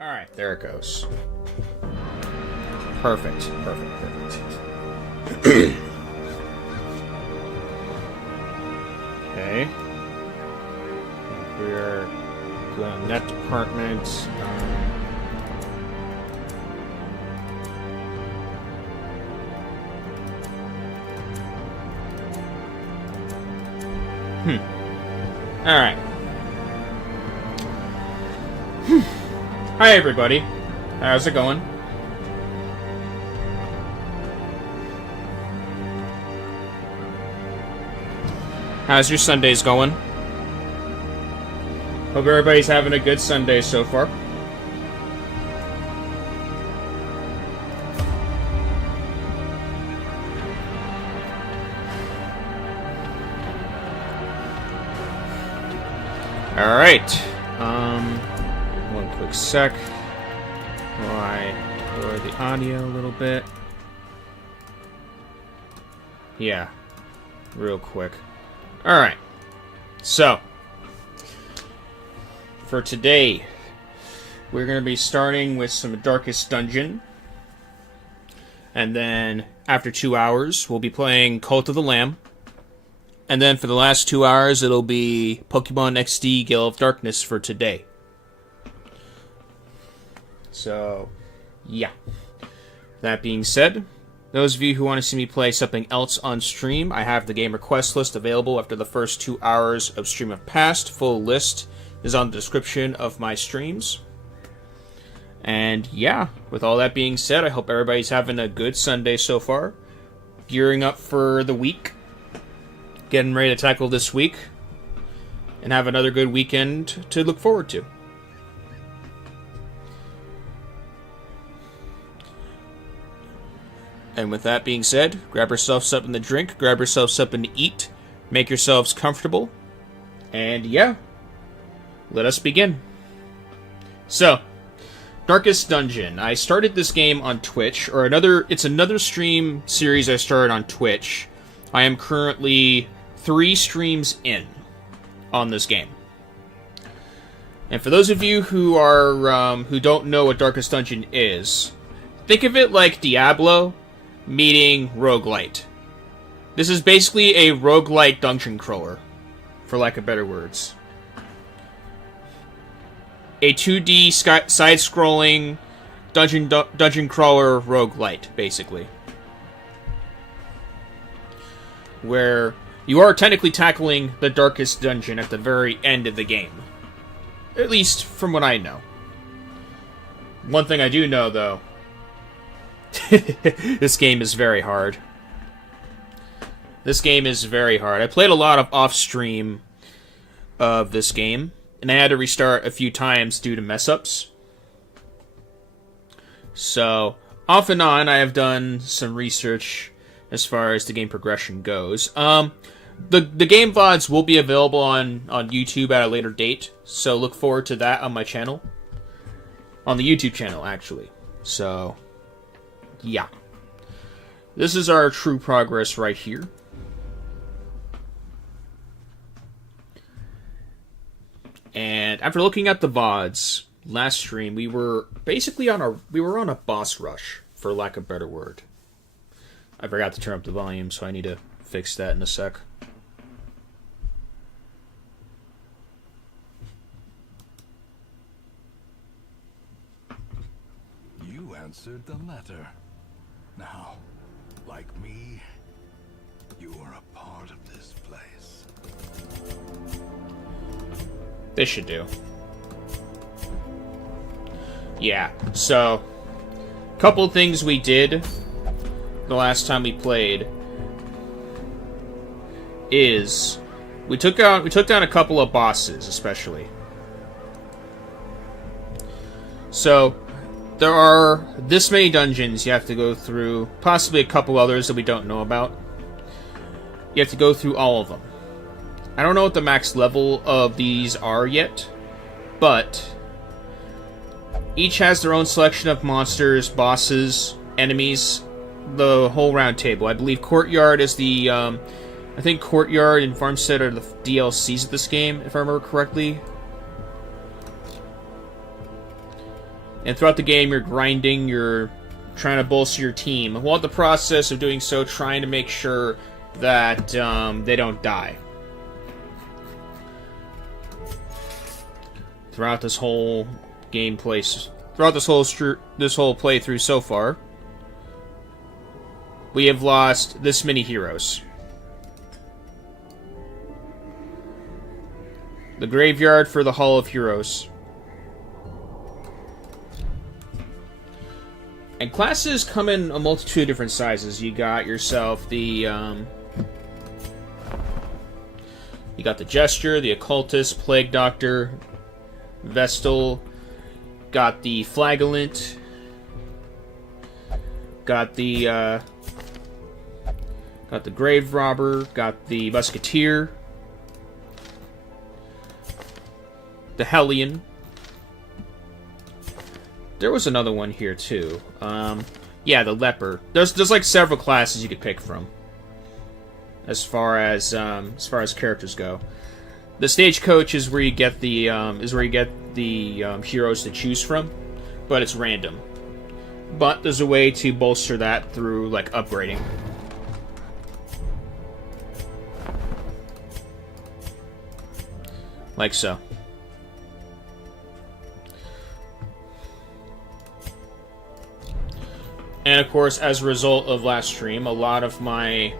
Alright, there it goes. Perfect, perfect, perfect. Okay. We're going net department. Alright. Hi everybody. How's it going? How's your Sundays going? Hope everybody's having a good Sunday so far. Alright. One quick sec. While I lower the audio a little bit. Yeah. Real quick. Alright. So. For today, we're going to be starting with some Darkest Dungeon. And then, after 2 hours, we'll be playing Cult of the Lamb. And then for the last 2 hours, it'll be Pokemon XD Gale of Darkness for today. So, yeah. That being said, those of you who want to see me play something else on stream, I have the game request list available after the first 2 hours of stream have passed. Full list is on the description of my streams. And yeah, with all that being said, I hope everybody's having a good Sunday so far. Gearing up for the week. Getting ready to tackle this week. And have another good weekend to look forward to. And with that being said, grab yourself something to drink, grab yourself something to eat, make yourselves comfortable, and yeah, let us begin. So, Darkest Dungeon. I started this game on Twitch, it's another stream series I started on Twitch. I am currently 3 streams in on this game. And for those of you who are who don't know what Darkest Dungeon is, think of it like Diablo meeting roguelite. This is basically a roguelite dungeon crawler, for lack of better words. A 2D side-scrolling dungeon crawler roguelite, basically. Where you are technically tackling the Darkest Dungeon at the very end of the game. At least from what I know. One thing I do know, though, this game is very hard. This game is very hard. I played a lot of off-stream of this game, and I had to restart a few times due to mess-ups. So, off and on, I have done some research as far as the game progression goes. The game VODs will be available on YouTube at a later date, so look forward to that on my channel. On the YouTube channel, actually. So, yeah. This is our true progress right here. And after looking at the VODs last stream, we were basically on a boss rush, for lack of a better word. I forgot to turn up the volume, so I need to fix that in a sec. You answered the letter. Now, like me, you are a part of this place. This should do. Yeah, so a couple of things we did the last time we played is we took down a couple of bosses, especially. So there are this many dungeons you have to go through, possibly a couple others that we don't know about. You have to go through all of them. I don't know what the max level of these are yet, but each has their own selection of monsters, bosses, enemies, the whole round table. I believe Courtyard is the, I think Courtyard and Farmstead are the DLCs of this game, if I remember correctly. And throughout the game, you're grinding, you're trying to bolster your team. While in the process of doing so, trying to make sure that they don't die. Throughout this whole throughout this whole playthrough so far, we have lost this many heroes. The graveyard for the Hall of Heroes. And classes come in a multitude of different sizes. You got yourself the you got the Jester, the Occultist, Plague Doctor, Vestal, got the Flagellant, got the Grave Robber, got the Musketeer, the Hellion. There was another one here too. Yeah, the Leper. There's like several classes you could pick from. As far as characters go, the Stagecoach is where you get the heroes to choose from, but it's random. But there's a way to bolster that through like upgrading. Like so. And of course, as a result of last stream, a lot of my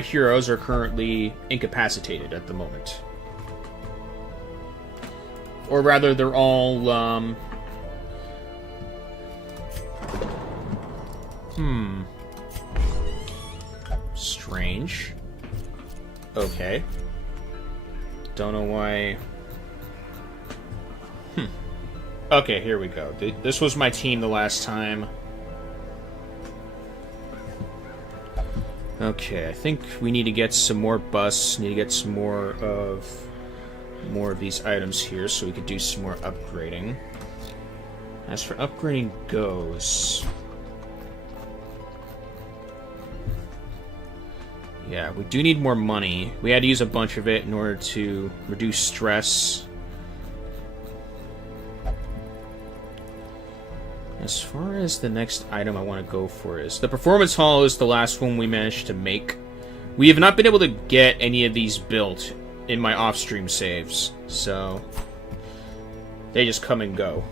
heroes are currently incapacitated at the moment. Or rather, they're all, strange. Okay. Don't know why... Okay, here we go. This was my team the last time. Okay, I think we need to get some more busts. Need to get some more of these items here so we could do some more upgrading. As for upgrading goes... Yeah, we do need more money. We had to use a bunch of it in order to reduce stress. As far as the next item I want to go for is... The Performance Hall is the last one we managed to make. We have not been able to get any of these built in my off-stream saves, so... They just come and go.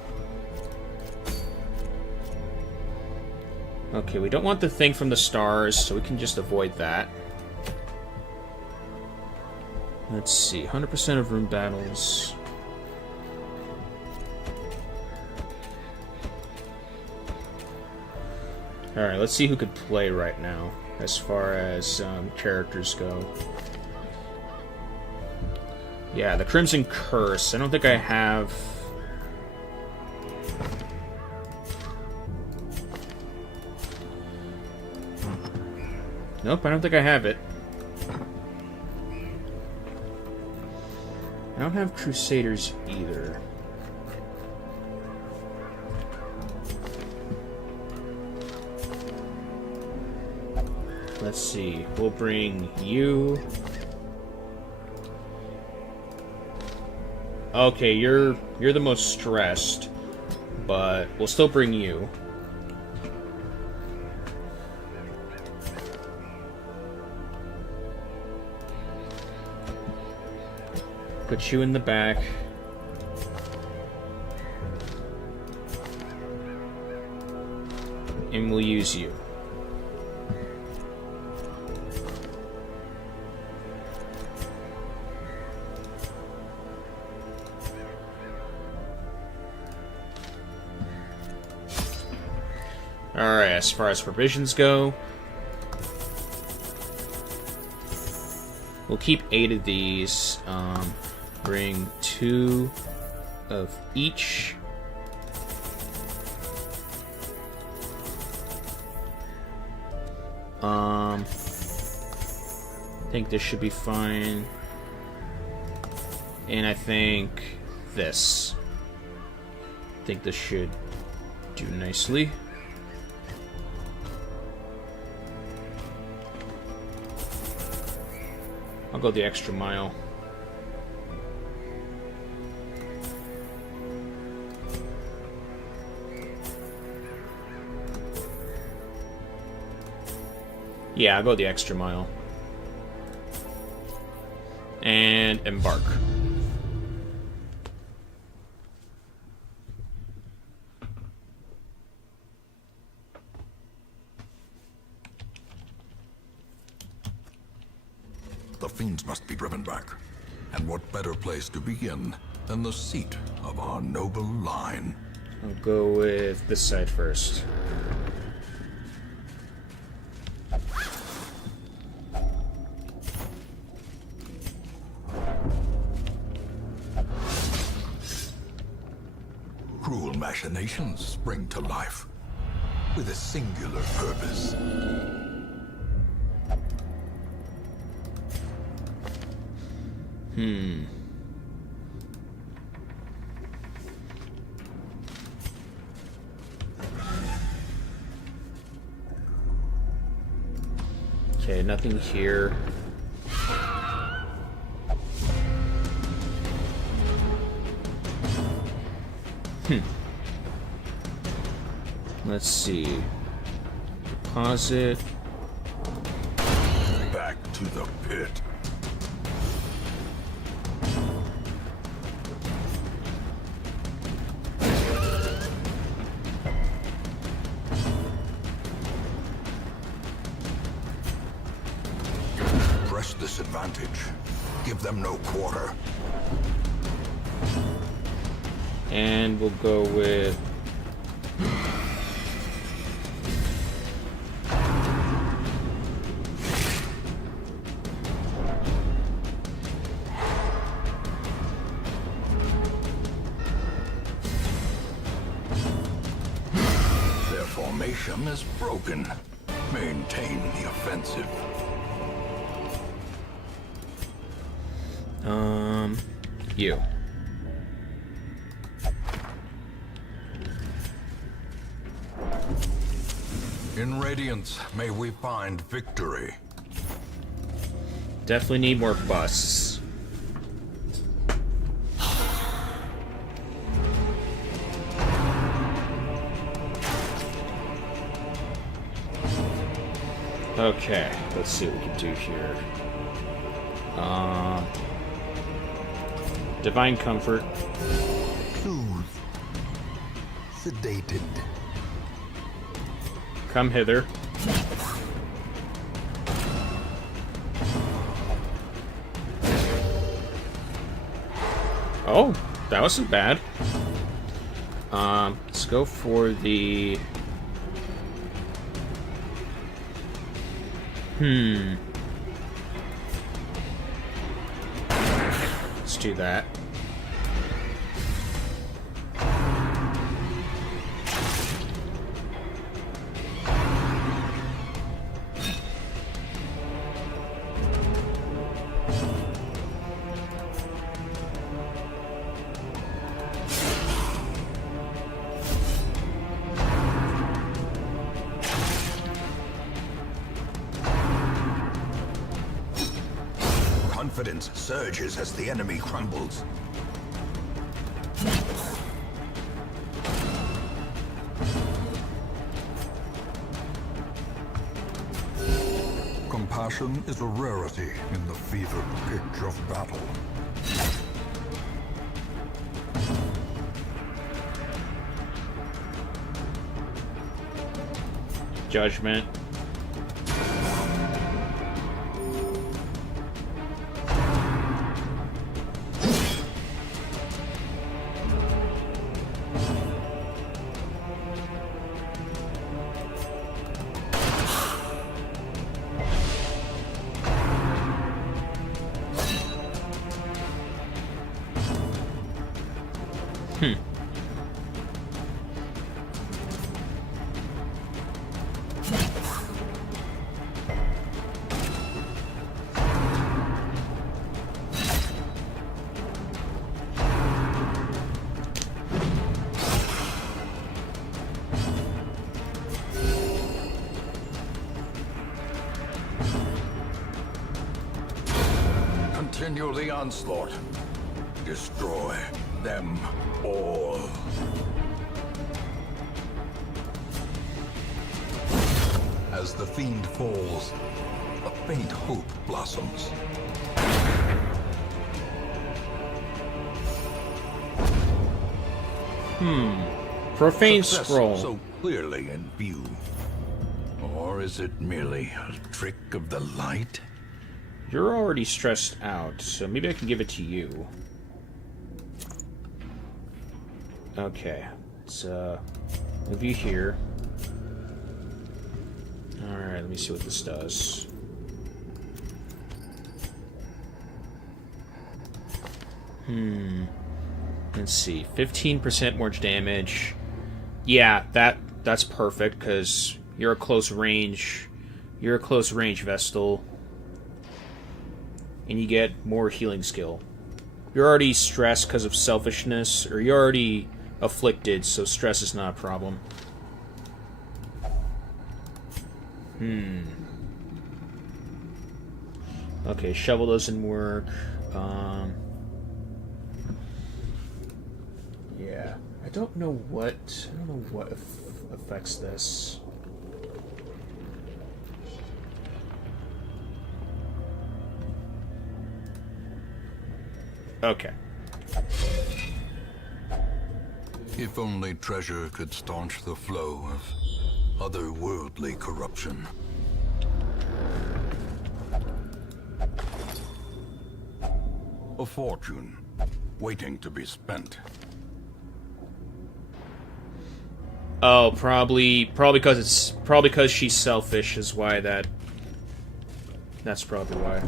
Okay, we don't want the thing from the stars, so we can just avoid that. Let's see, 100% of room battles... Alright, let's see who could play right now, as far as characters go. Yeah, the Crimson Curse. I don't think I have... Nope, I don't think I have it. I don't have Crusaders either. Let's see. We'll bring you. Okay, you're the most stressed, but we'll still bring you. Put you in the back. And we'll use you. Alright, as far as provisions go, we'll keep 8 of these. Bring 2 of each. I think this should be fine. And I think this. I think this should do nicely. I'll go the extra mile. Yeah, I'll go the extra mile. And embark. The fiends must be driven back. And what better place to begin than the seat of our noble line? I'll go with this side first. Cruel machinations spring to life with a singular purpose. Okay, nothing here. Let's see. Deposit. Back to the pit. Press this advantage. Give them no quarter. And we'll go with... Their formation is broken. Maintain the offensive. You. In Radiance, may we find victory. Definitely need more busts. Okay, let's see what we can do here. Divine Comfort. Soothed. Sedated. Come hither. Oh, that wasn't bad. Let's go for the... Let's do that. Confidence surges as the enemy crumbles. Compassion is a rarity in the fevered pitch of battle. Judgment. Continue the onslaught. Destroy them all. As the fiend falls, a faint hope blossoms. Profane Success scroll. so clearly in view. Or is it merely a trick of the light? You're already stressed out, so maybe I can give it to you. Okay, let's move you here. Alright, let me see what this does. Let's see, 15% more damage. Yeah, that's perfect, because you're a close range. You're a close range Vestal. And you get more healing skill. You're already stressed because of selfishness, or you're already afflicted, so stress is not a problem. Okay, shovel doesn't work. Yeah, I don't know what affects this. Okay. If only treasure could staunch the flow of otherworldly corruption. A fortune, waiting to be spent. Oh, probably because she's selfish is why that's probably why.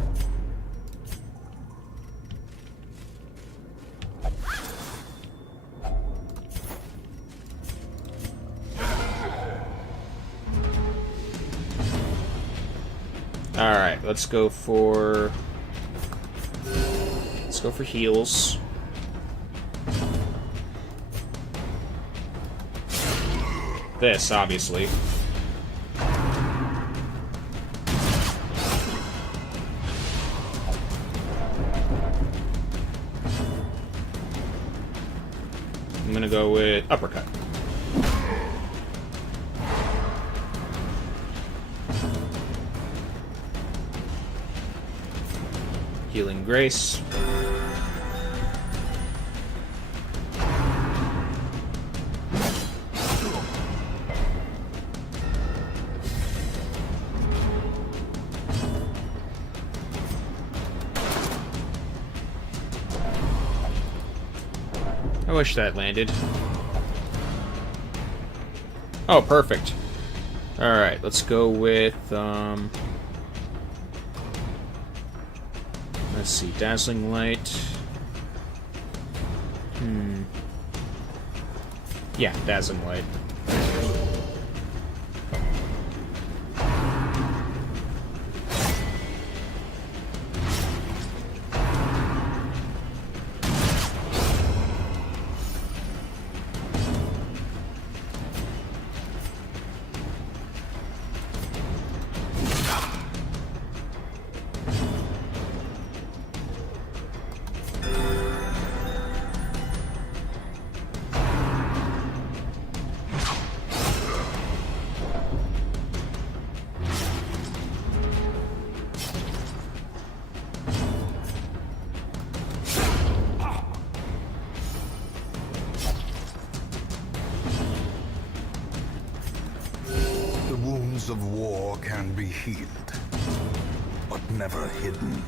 Alright, let's go for heals. This, obviously. I'm gonna go with uppercut. Healing Grace. I wish that landed. Oh, perfect. Alright, let's go with, let's see, Dazzling Light. Yeah, Dazzling Light. Of war can be healed, but never hidden.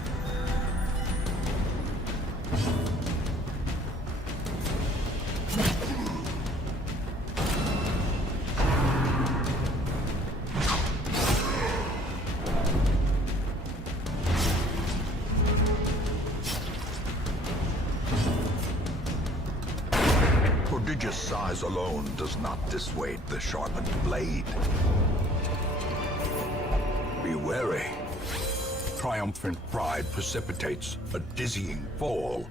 Prodigious size alone does not dissuade the sharpened blade. Be wary. Triumphant pride precipitates a dizzying fall.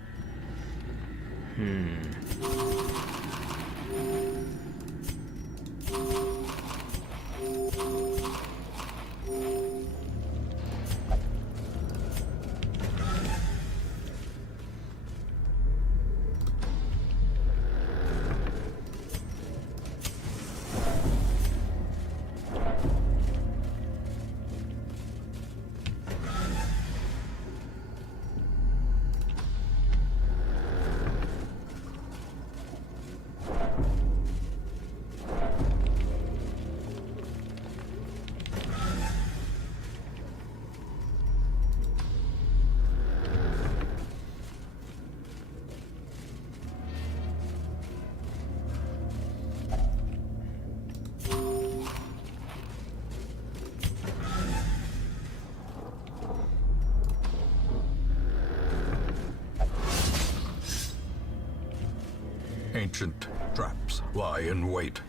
Ancient traps lie in wait,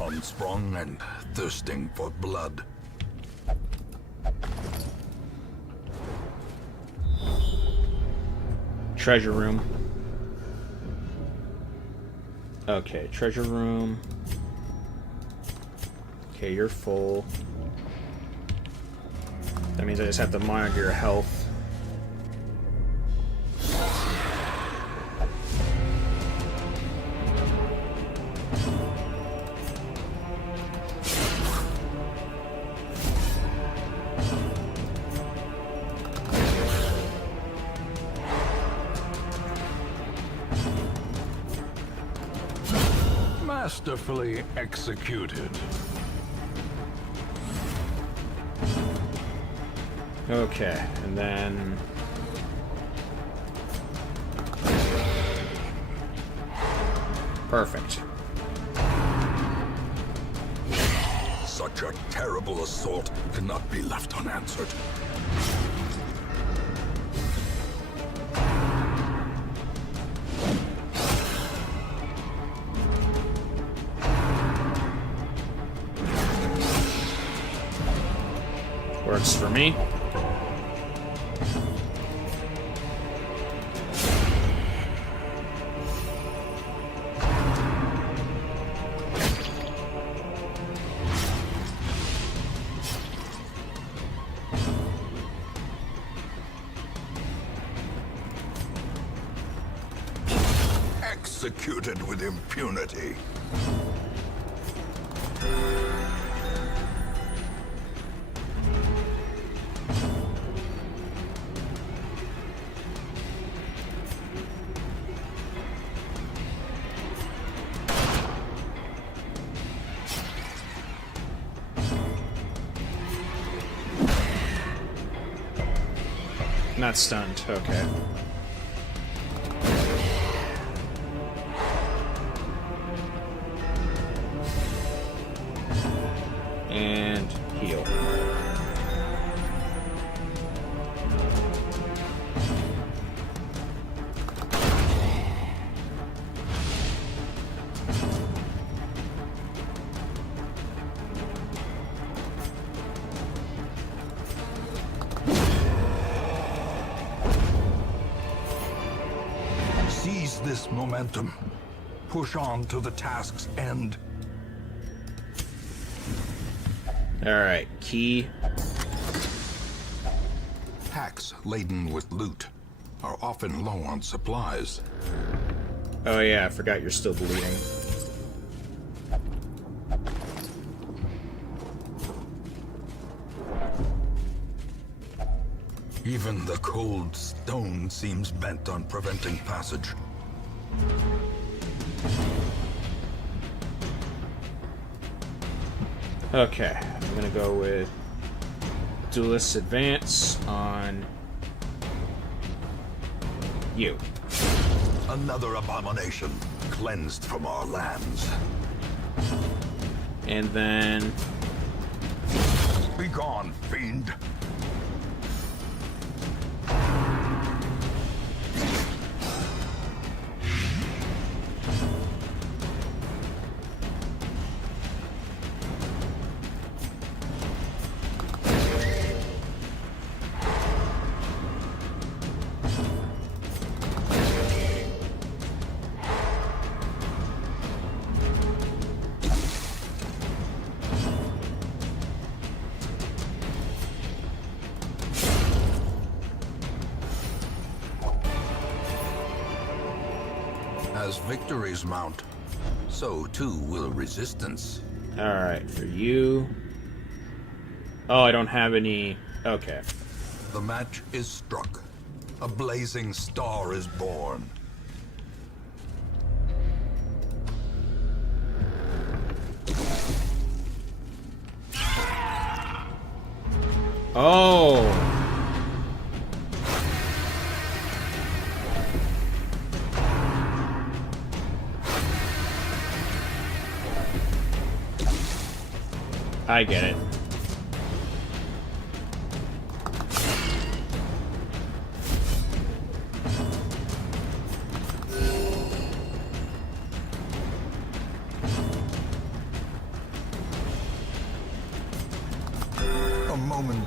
unsprung and thirsting for blood. Treasure room. Okay, treasure room. Okay, you're full. That means I just have to monitor your health. Masterfully executed. Okay, and then... Perfect. Such a terrible assault cannot be left unanswered. Works for me. Executed with impunity. Not stunned, okay. And heal. Seize this momentum. Push on to the task's end. Alright, key. Packs laden with loot are often low on supplies. Oh yeah, I forgot you're still bleeding. Even the cold stone seems bent on preventing passage. Okay, I'm gonna go with Duelist Advance on you. Another abomination cleansed from our lands. And then... Be gone, fiend. As victories mount, so too will resistance. Alright, for you... Oh, I don't have any... Okay. The match is struck. A blazing star is born. Oh! I get it.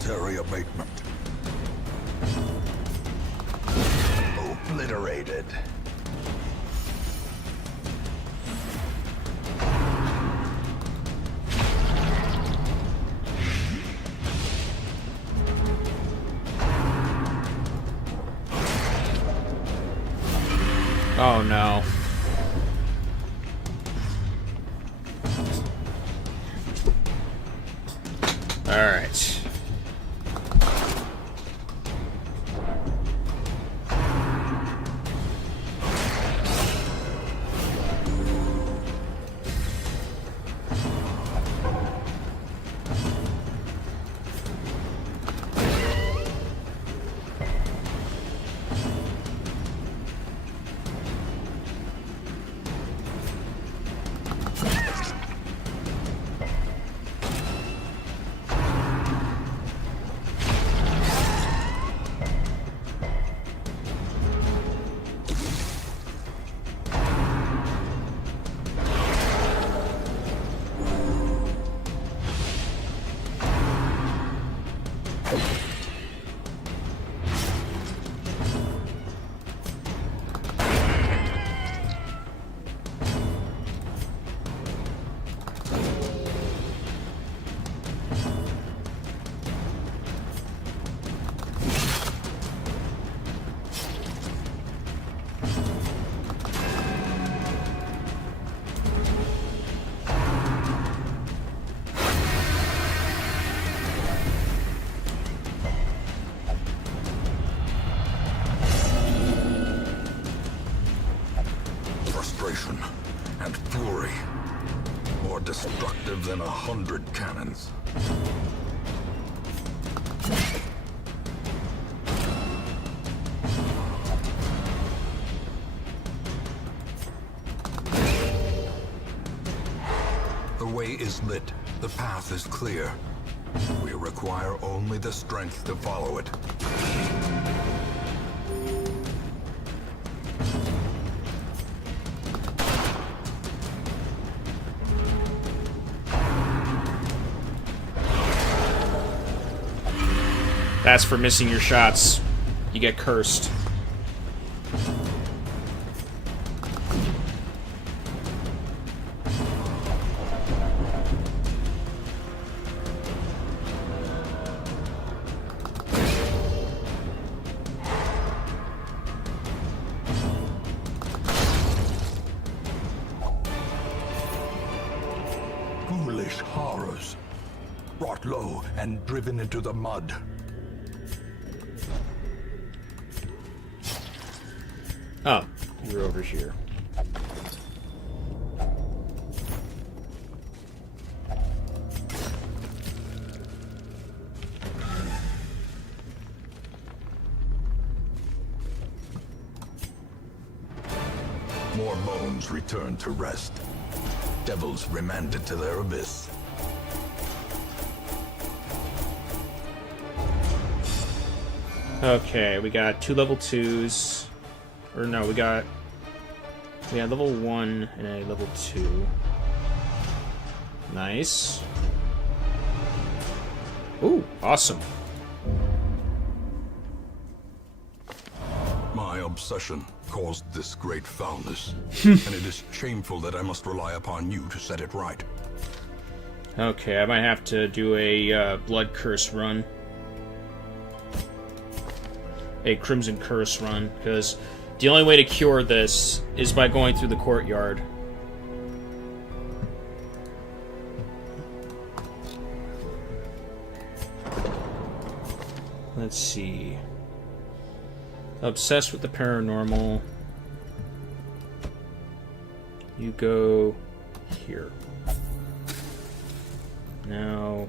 momentary abatement. Obliterated. Oh no. All right. Frustration and fury, more destructive than 100 cannons. The way is lit. The path is clear. We require only the strength to follow it. That's for missing your shots. You get cursed. Foolish horrors, brought low and driven into the mud. Oh, you're over here. More bones returned to rest. Devils remanded to their abyss. Okay, we got 2 level 2s. Or no, we got level 1 and a level 2. Nice. Ooh, awesome. My obsession caused this great foulness, and it is shameful that I must rely upon you to set it right. Okay, I might have to do a blood curse run. A Crimson Curse run, because the only way to cure this is by going through the courtyard. Let's see. Obsessed with the paranormal. You go here. Now,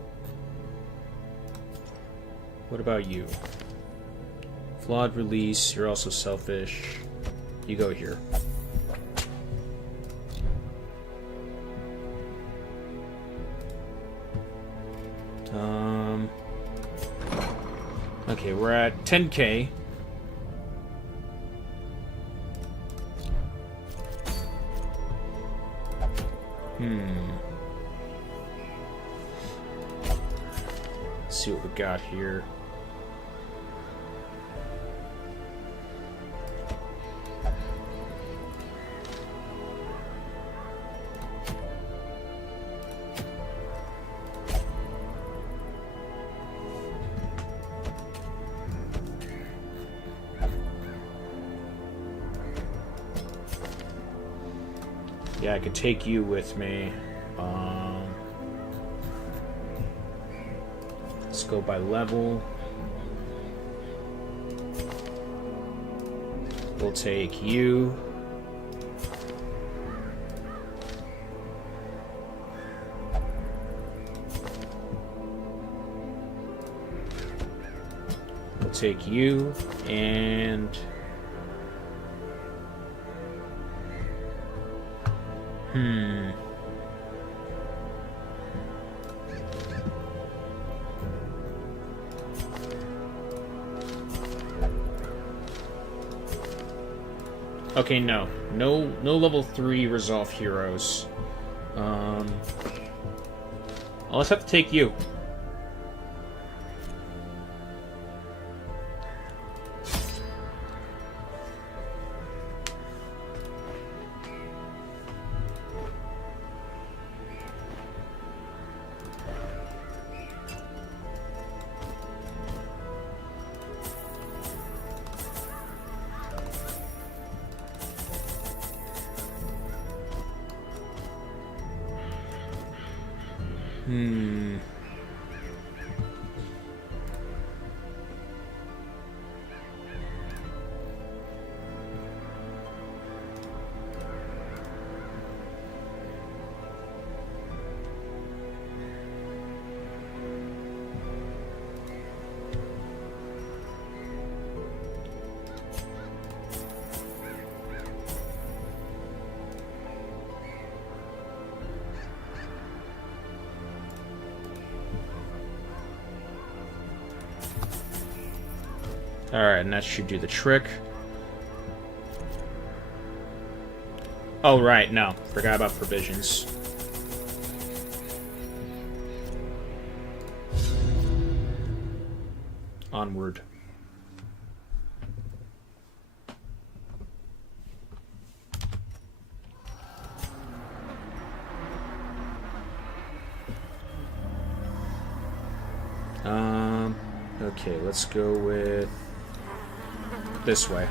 what about you? Flawed release, you're also selfish. You go here. Okay, we're at 10k. Let's see what we got here. Yeah, I could take you with me. Let's go by level. We'll take you. We'll take you and... Okay, no level 3 resolve heroes. I'll just have to take you. Alright, and that should do the trick. Oh, right, no. Forgot about provisions. Onward. Okay, let's go with this way.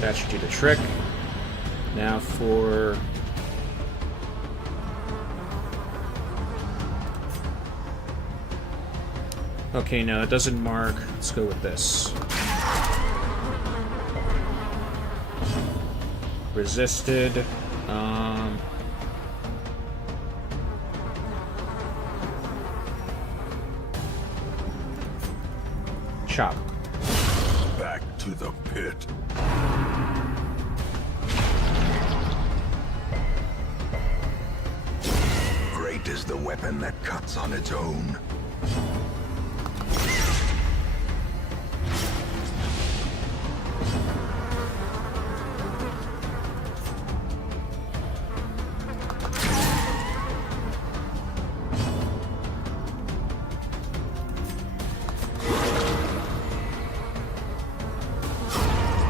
That should do the trick. Now for... Okay, no, it doesn't mark. Let's go with this. Resisted. Chop. Back to the pit. Great is the weapon that cuts on its own.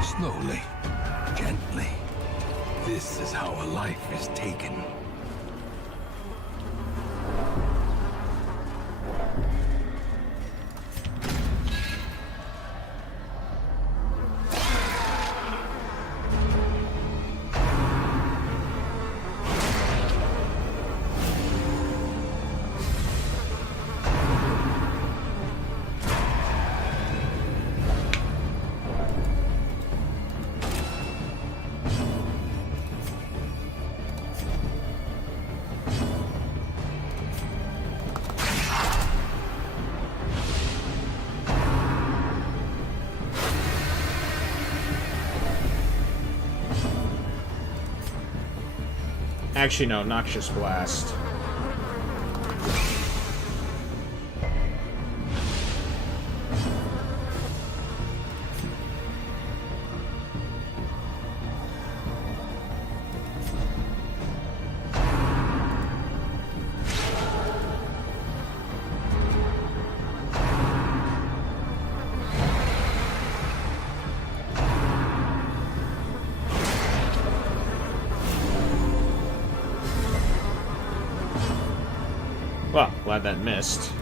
Slowly, gently. This is how a life is taken. Actually, no, Noxious Blast. Well, glad that missed.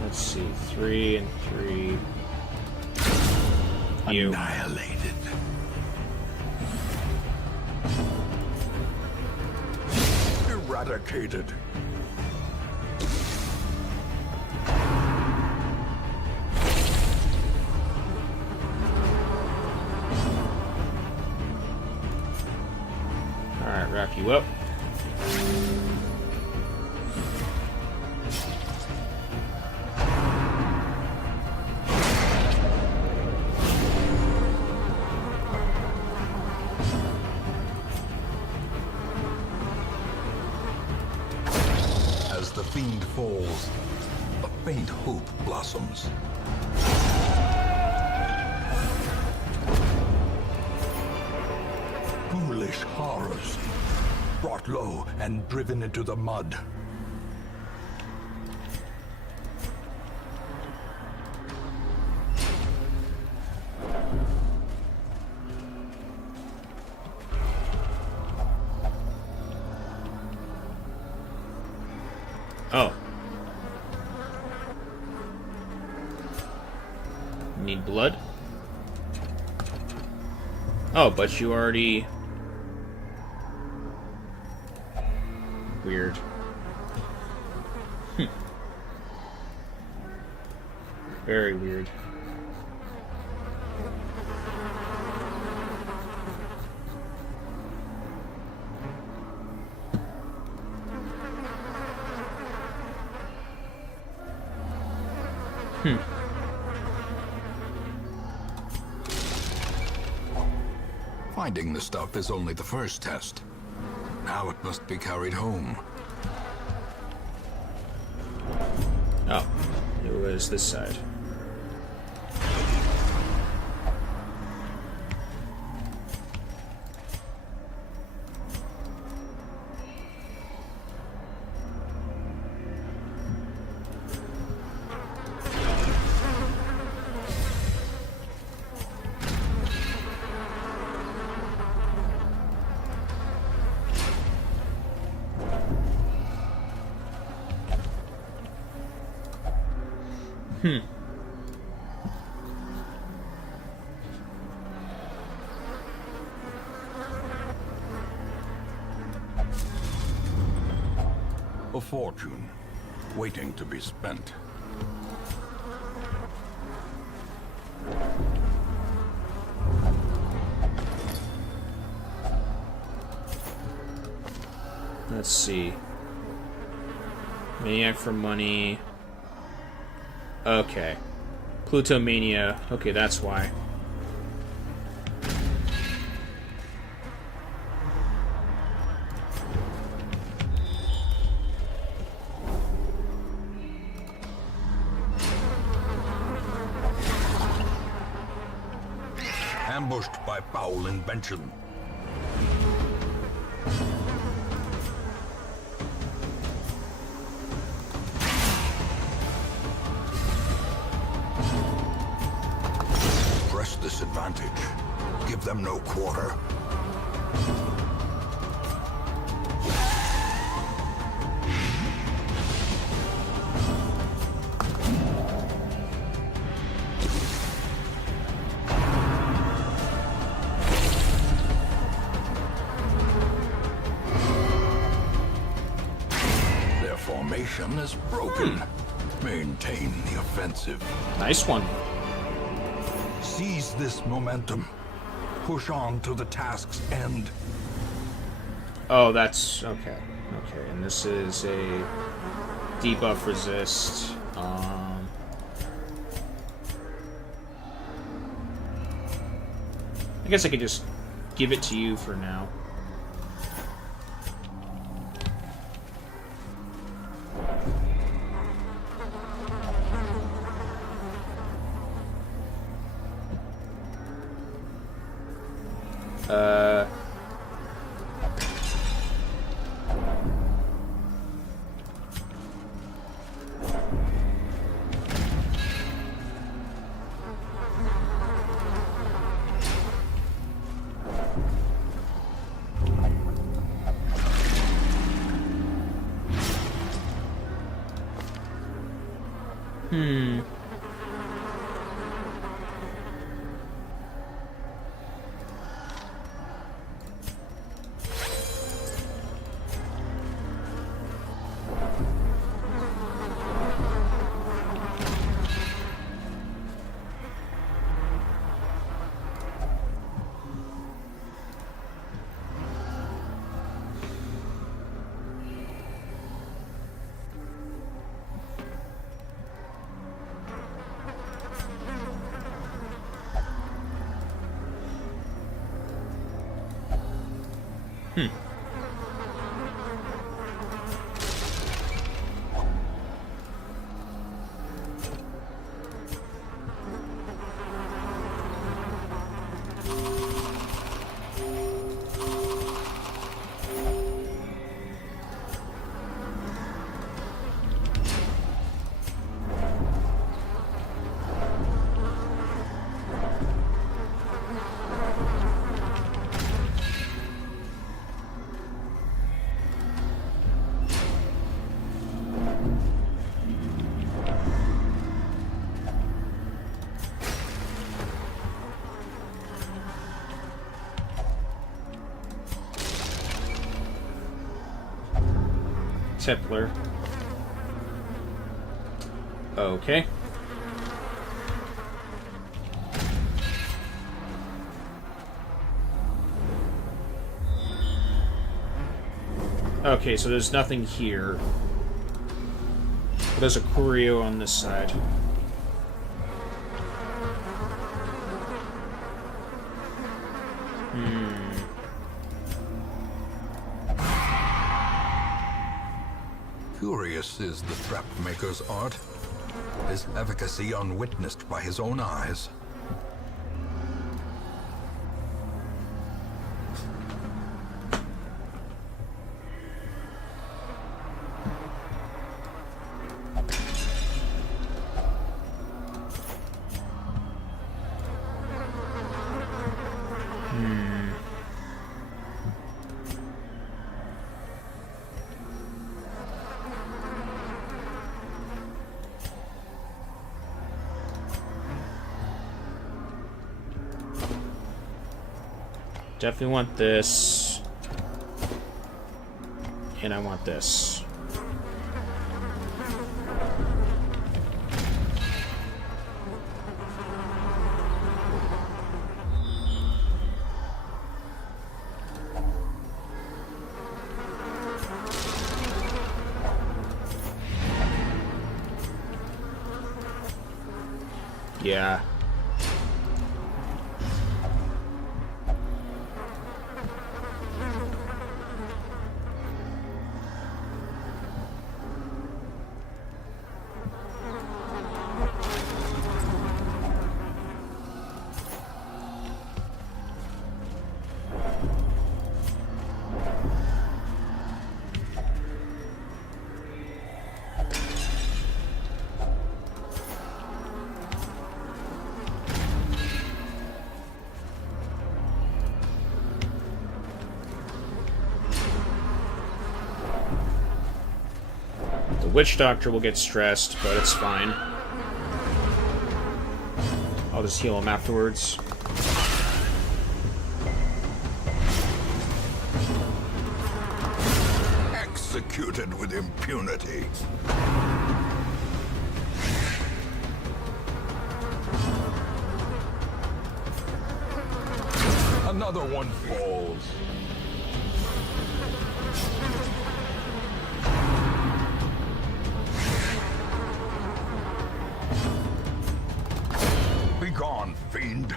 Let's see, 3 and 3. You. Annihilated. Eradicated. Alright, wrap you up. As the fiend falls, a faint hope blossoms. Foolish horrors, brought low and driven into the mud. Oh. Need blood? Oh, but you already... Weird. Very weird. Finding the stuff is only the first test. Now it must be carried home. Oh, it was this side. A fortune, waiting to be spent. Let's see. Maniac for money. Okay. Plutomania. Okay, that's why. Ambushed by foul invention. Press this advantage. Give them no quarter. formation is broken. Maintain the offensive. Nice one. Seize this momentum. Push on to the task's end. Oh, that's... okay. Okay, and this is a debuff resist. I guess I could just give it to you for now. Tippler. Okay. Okay, so there's nothing here. But there's a Curio on this side. Curious is the trap maker's art. His efficacy unwitnessed by his own eyes. Definitely want this. And I want this. Yeah. The Witch Doctor will get stressed, but it's fine. I'll just heal him afterwards. Execute. executed with impunity. Another one falls. Be gone, fiend.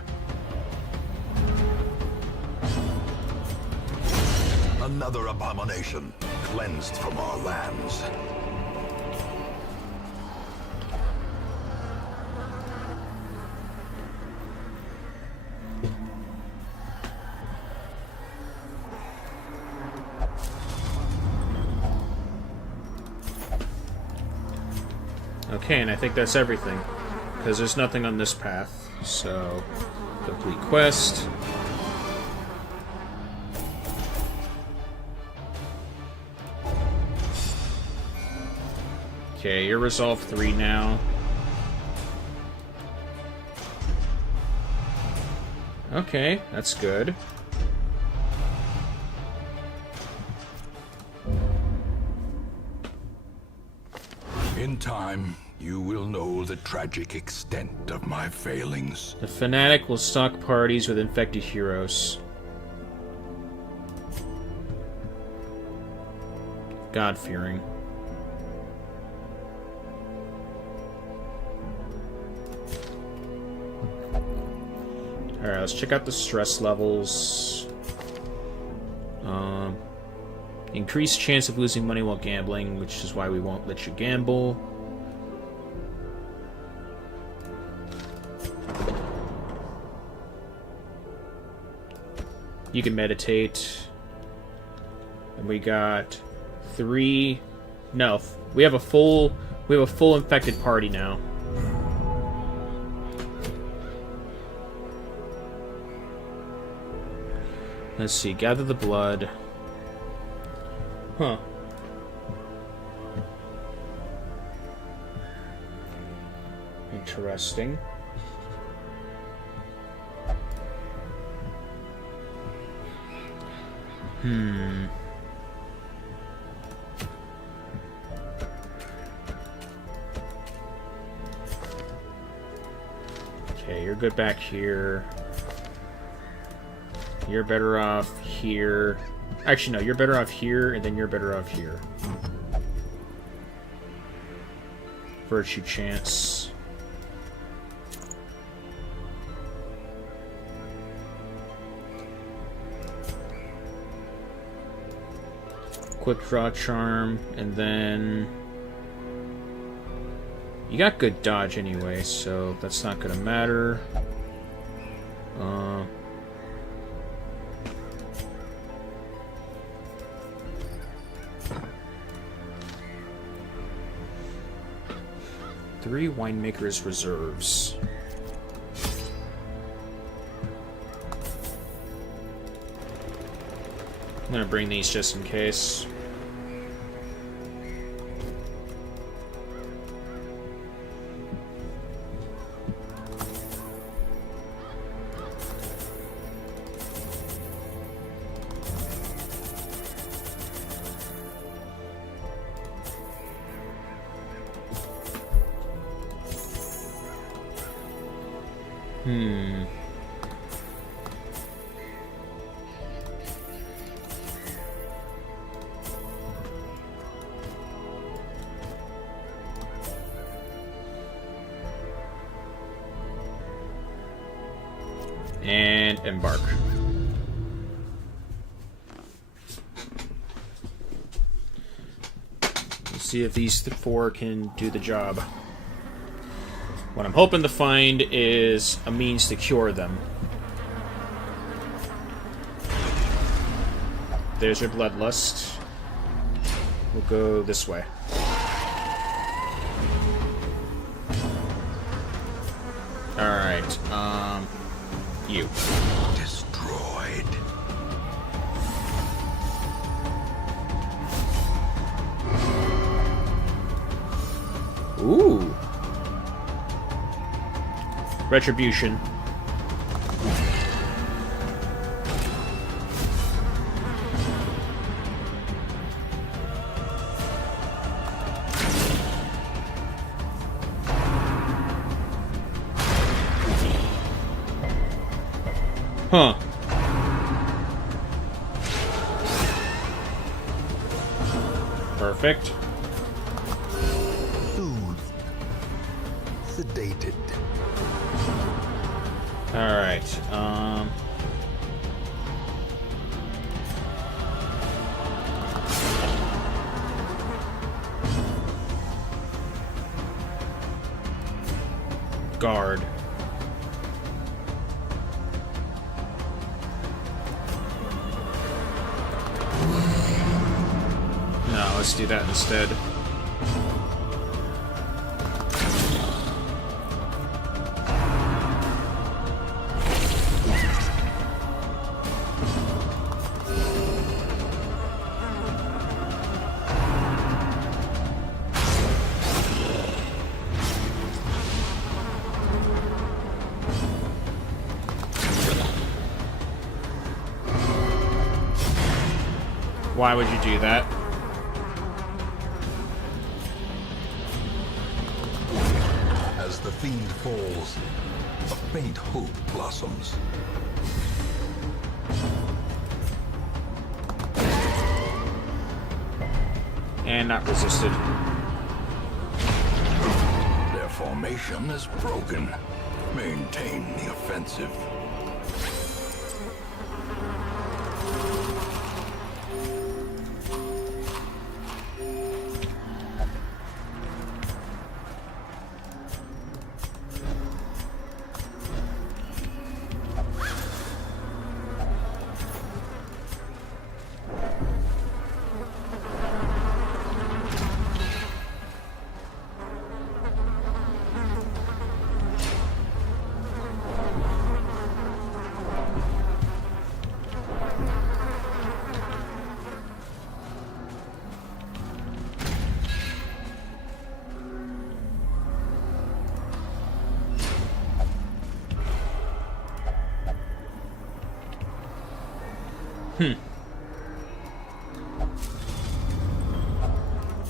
Another abomination cleansed from our lands. Okay, and I think that's everything. Because there's nothing on this path. So, complete quest. Okay, you're Resolve 3 now. Okay, that's good. In time, you will know the tragic extent of my failings. The Fanatic will stock parties with infected heroes. God-fearing. Alright, let's check out the stress levels. Increased chance of losing money while gambling, which is why we won't let you gamble. You can meditate. And we got 3... No, we have a full infected party now. Let's see, gather the blood. Huh. Interesting. Okay, you're good back here. You're better off here. Actually, no, you're better off here, and then you're better off here. Virtue chance. Quick draw charm, and then... You got good dodge anyway, so that's not gonna matter. Three Winemaker's Reserves. I'm gonna bring these just in case. And embark. Let's see if these four can do the job. What I'm hoping to find is a means to cure them. There's your bloodlust. We'll go this way. Alright, you. Destroyed. Ooh. Retribution. Huh. Perfect. Soothed. Sedated. Alright, guard. No, let's do that instead. Why would you do that? As the fiend falls, a faint hope blossoms. And not resisted. Their formation is broken. Maintain the offensive.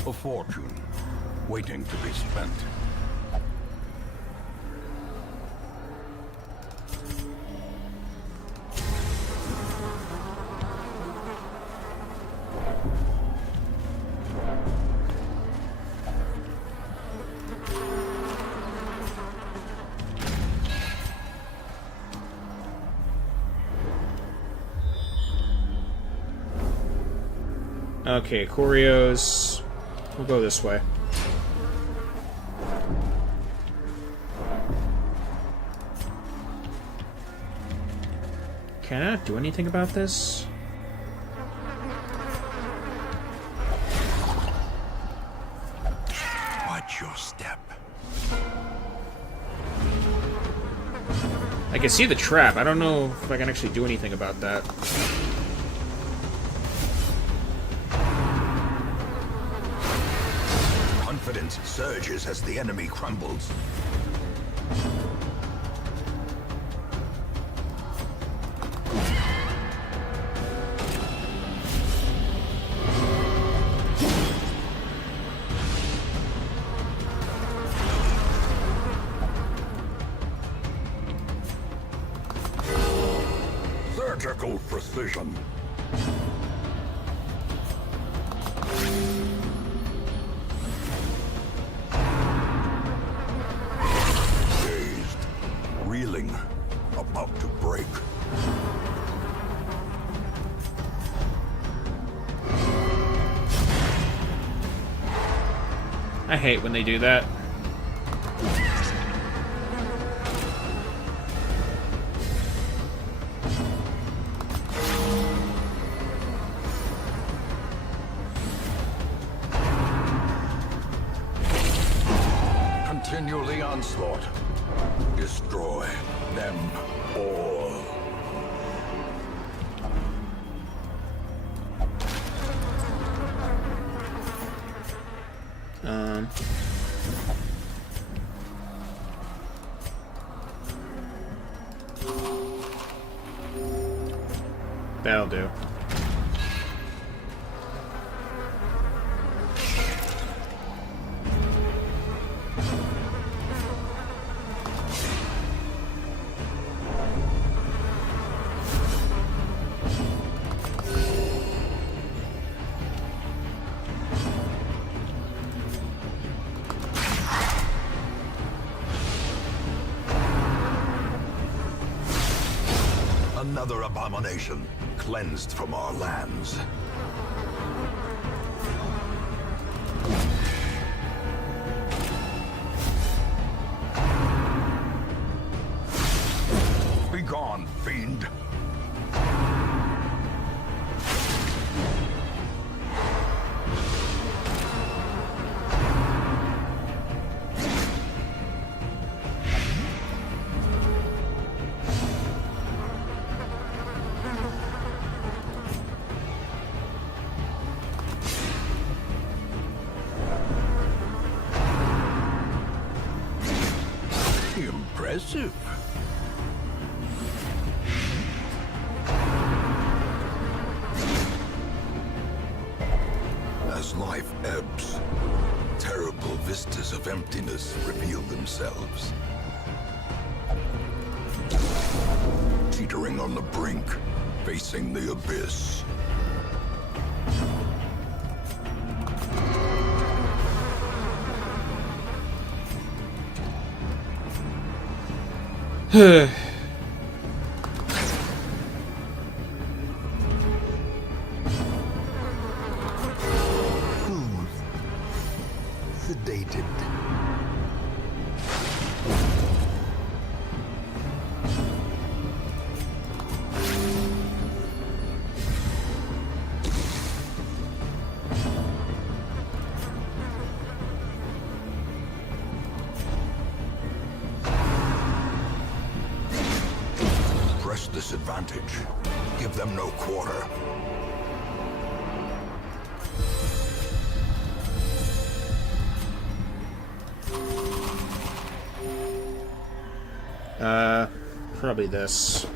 A fortune, waiting to be spent. Okay, Corio's. We'll go this way. Can I not do anything about this? Watch your step. I can see the trap. I don't know if I can actually do anything about that. Confidence surges as the enemy crumbles. Surgical precision. Reeling, about to break. I hate when they do that. Continue the onslaught. Destroy them all. That'll do. another abomination cleansed from our lands. Begone, fiend! Impressive. As life ebbs, terrible vistas of emptiness reveal themselves. Teetering on the brink, facing the abyss. Sedated. Press this advantage. Give them no quarter. Probably this.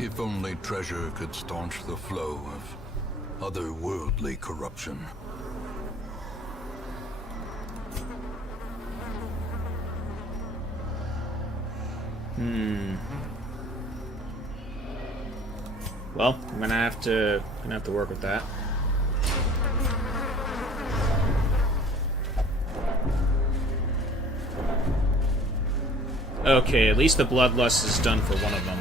If only treasure could staunch the flow of otherworldly corruption. Well, I'm gonna have to work with that. Okay, at least the bloodlust is done for one of them.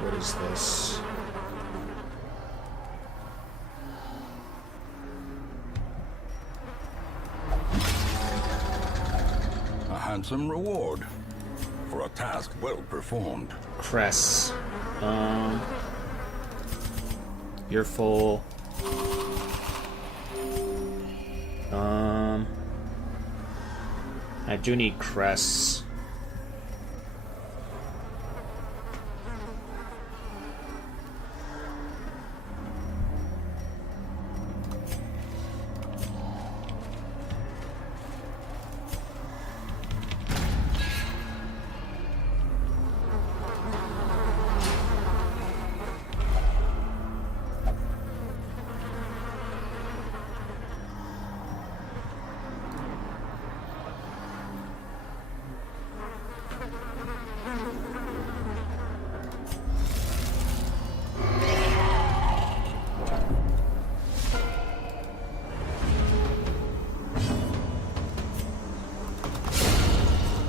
What is this? A handsome reward for a task well performed. Crests. You're full. I do need crests.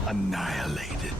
Annihilated.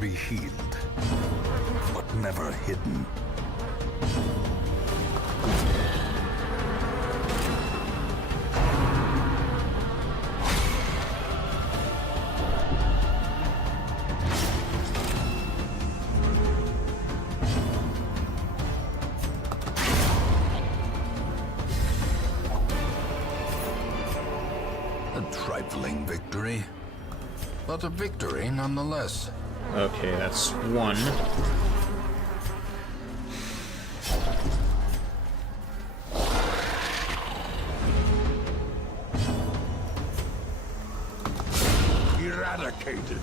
be healed, but never hidden. A trifling victory, but a victory nonetheless. Okay, that's one. Eradicated.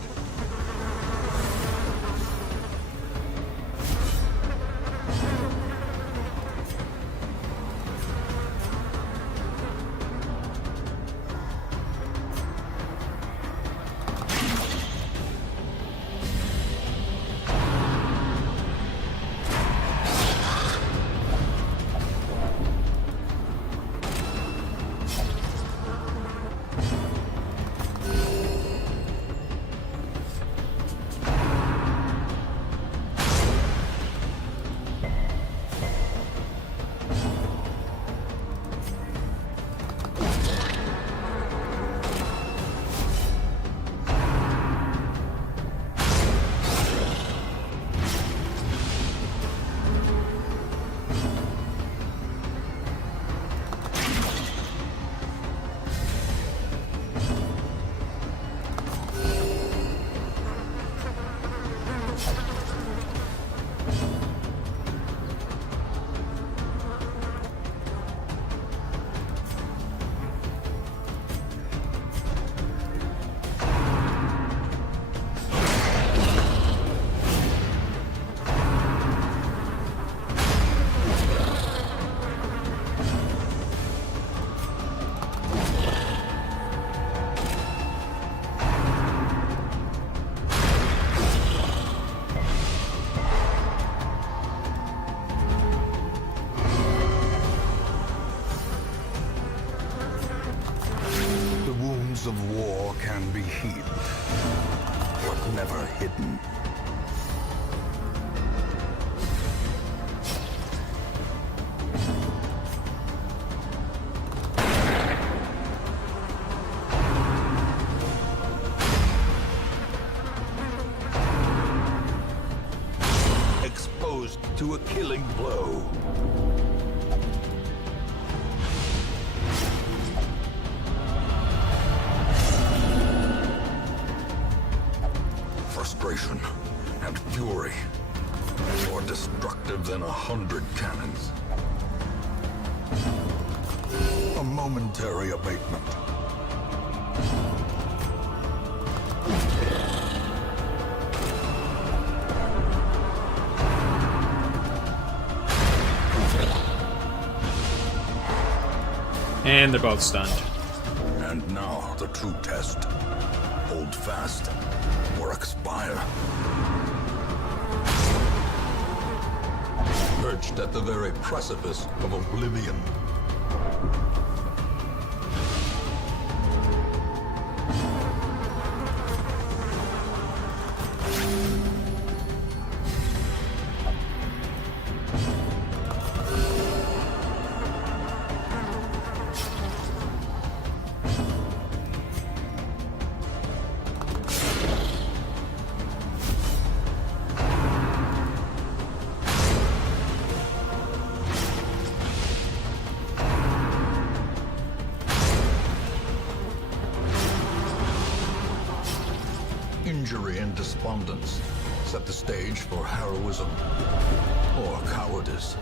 Of war can be healed, but never hidden. Exposed to a killing blow. Frustration and fury, more destructive than 100 cannons. A momentary abatement. And they're both stunned. And now the true test. Hold fast or expire. Perched at the very precipice of oblivion. Injury and despondence set the stage for heroism or cowardice.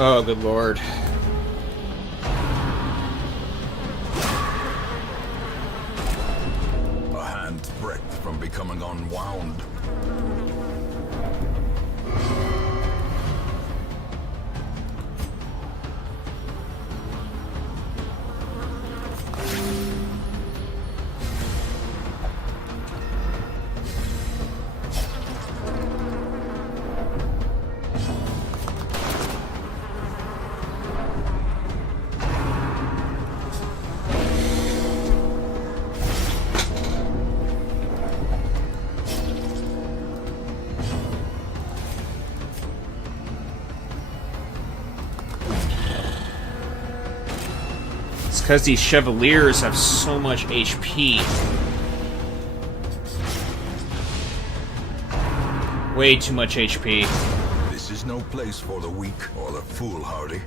Oh, good lord. A hand's breadth from becoming unwound. Because these Chevaliers have so much HP. Way too much HP. This is no place for the weak or the foolhardy.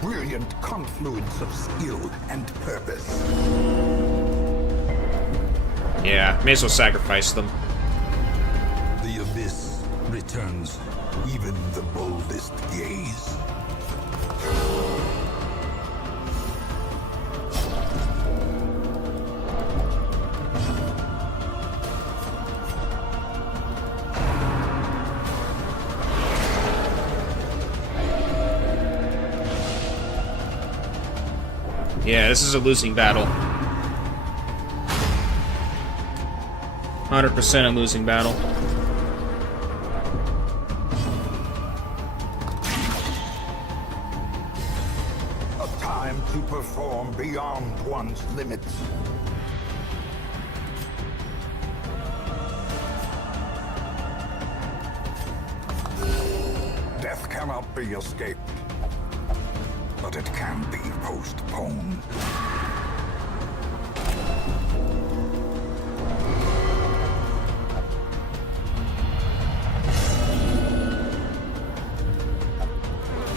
Brilliant confluence of skill and purpose. Yeah, may as well sacrifice them. The abyss returns even the boldest gaze. Yeah, this is a losing battle. 100% a losing battle. A time to perform beyond one's limits. Death cannot be escaped, but it can be postponed.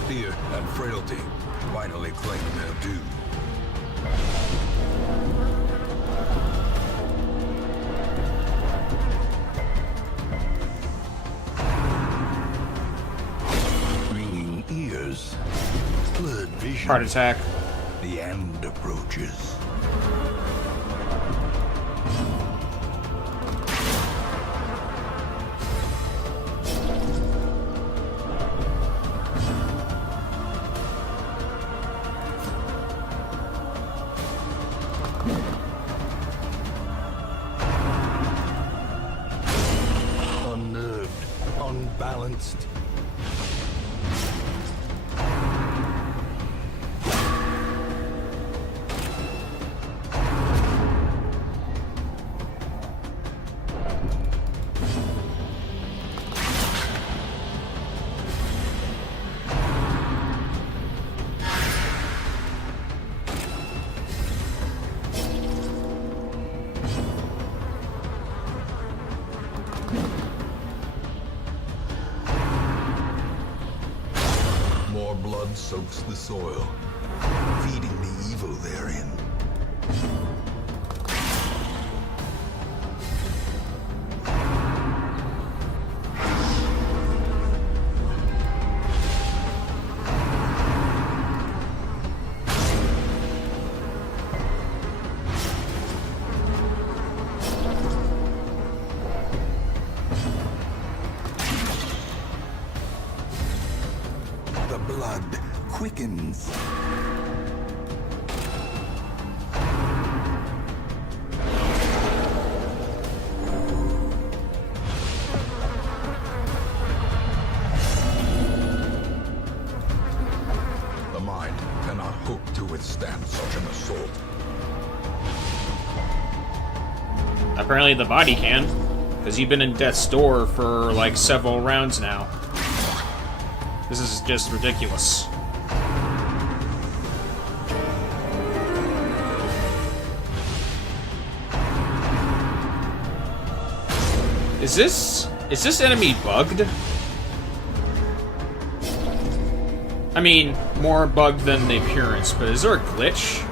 Fear and frailty finally claim their due. Ringing ears. Blurred vision. Heart attack. The end approaches. Unnerved, unbalanced. More blood soaks the soil, feeding the evil therein. The blood quickens, withstand such an assault. Apparently the body can, because you've been in death's door for like several rounds now. This is just ridiculous. Is this enemy bugged? I mean, more bugged than the appearance, but is there a glitch?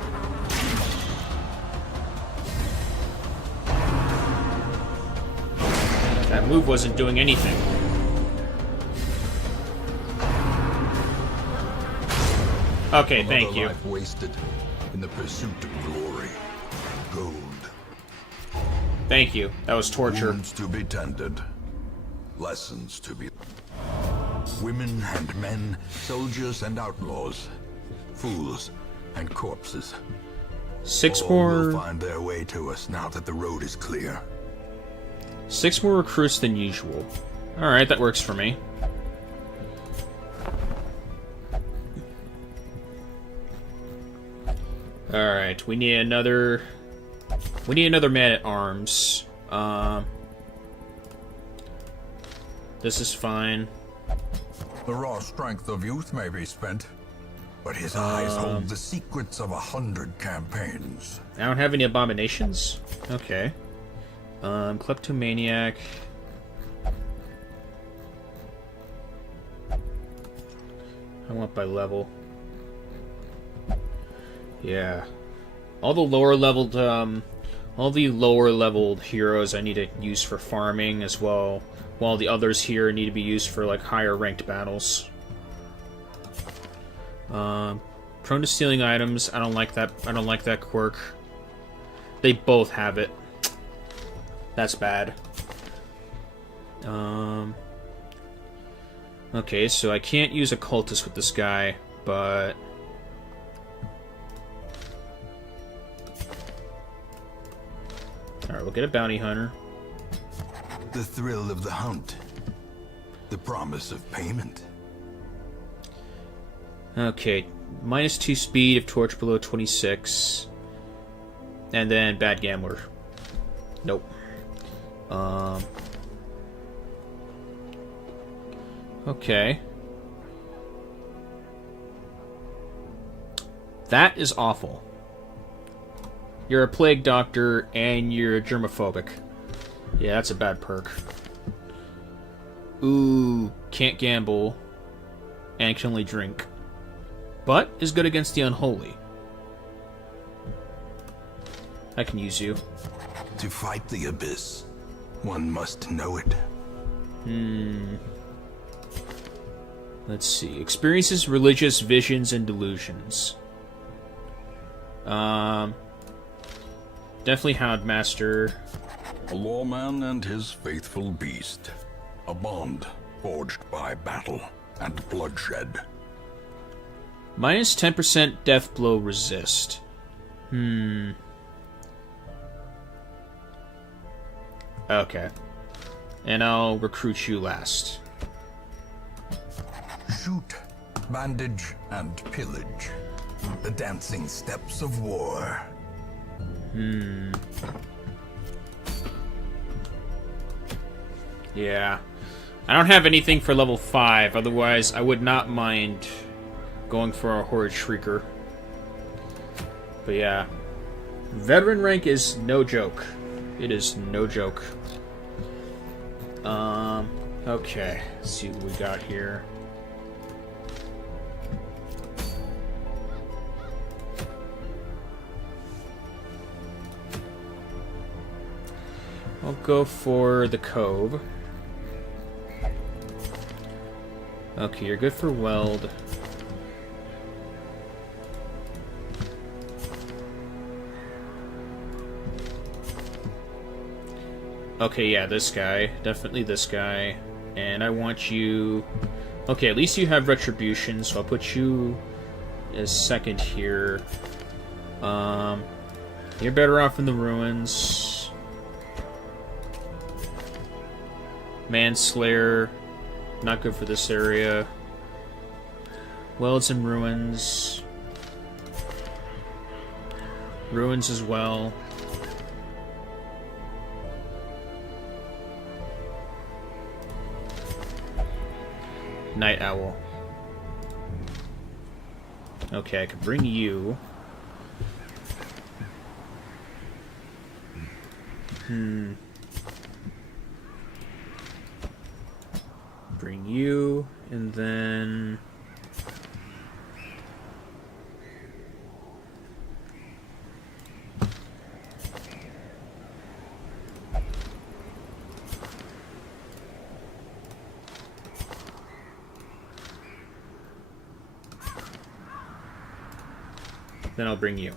That move wasn't doing anything. Okay, thank you. Life wasted in the pursuit of glory. Gold. Thank you. That was torture. Wounds to be tended. Lessons to be... Women and men, soldiers and outlaws. Fools and corpses. Six All more... will find their way to us now that the road is clear. 6 more recruits than usual. Alright, that works for me. Alright, we need another man-at-arms. This is fine. The raw strength of youth may be spent, but his eyes hold the secrets of 100 campaigns. I don't have any abominations? Okay. Kleptomaniac. I want by level. Yeah. All the lower leveled heroes I need to use for farming as well, while the others here need to be used for like higher ranked battles. Prone to stealing items. I don't like that quirk. They both have it. That's bad. Okay, so I can't use occultist with this guy, but alright, we'll get a bounty hunter. The thrill of the hunt. The promise of payment. Okay, -2 speed if torch below 26. And then bad gambler. Nope. Okay. That is awful. You're a plague doctor and you're germophobic. Yeah, that's a bad perk. Ooh, can't gamble and can only drink. But is good against the unholy. I can use you. To fight the abyss, one must know it. Let's see. Experiences religious visions and delusions. Definitely Houndmaster. A lawman and his faithful beast. A bond forged by battle and bloodshed. Minus 10% death blow resist. Okay. And I'll recruit you last. Shoot, bandage, and pillage. The dancing steps of war. Yeah. I don't have anything for level 5, otherwise I would not mind going for a Horrid Shrieker. But yeah. Veteran rank is no joke. It is no joke. Okay. Let's see what we got here. I'll go for the Cove. Okay, you're good for Weld. Okay, yeah, this guy. Definitely this guy. And I want you... Okay, at least you have Retribution, so I'll put you as second here. You're better off in the Ruins. Manslayer. Not good for this area. Weld's in Ruins. Ruins as well. Night Owl. Okay, I could bring you. Bring you, and then... then I'll bring you.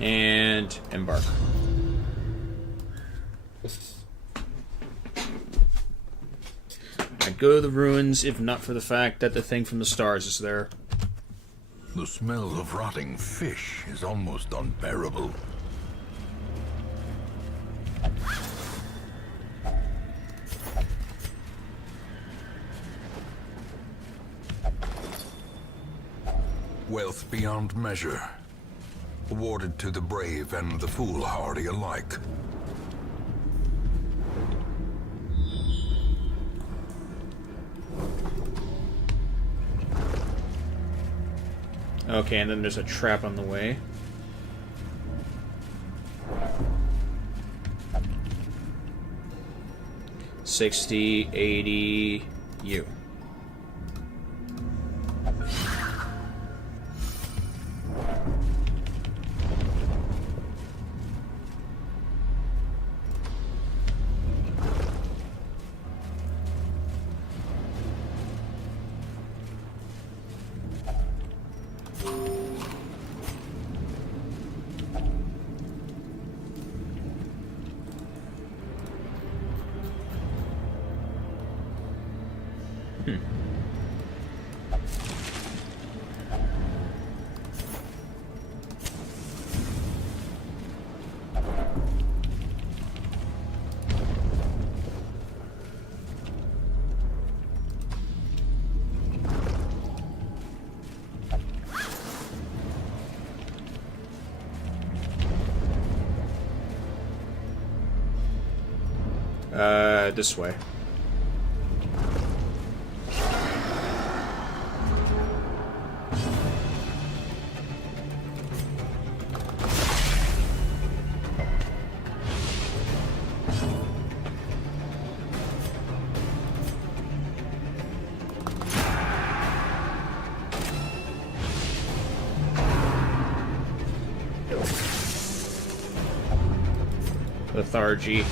And embark. I'd go to the ruins if not for the fact that the thing from the stars is there. The smell of rotting fish is almost unbearable. Wealth beyond measure, awarded to the brave and the foolhardy alike. Okay, and then there's a trap on the way. $60, $80, you. This way. Lethargy.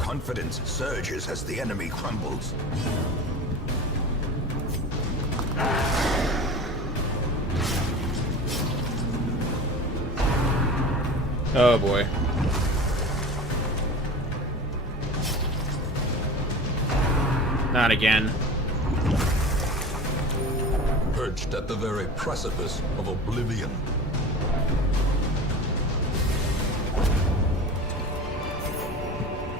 Confidence surges as the enemy crumbles. Oh boy. Not again. Perched at the very precipice of oblivion.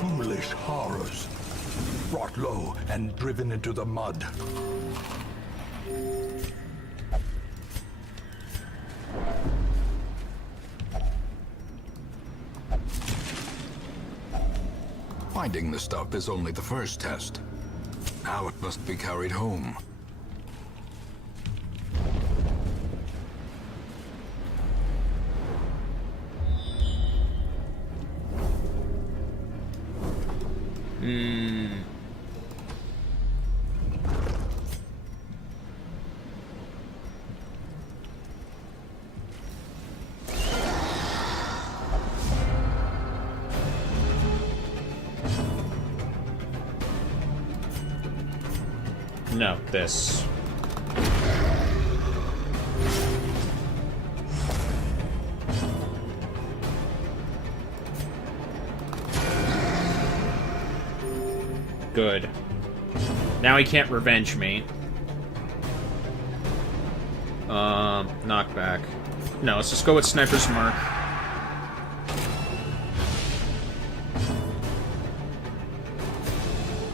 Foolish horrors, brought low and driven into the mud. Finding the stuff is only the first test. Now it must be carried home. No, this. Good. Now he can't revenge me. Knockback. No, let's just go with Sniper's Mark.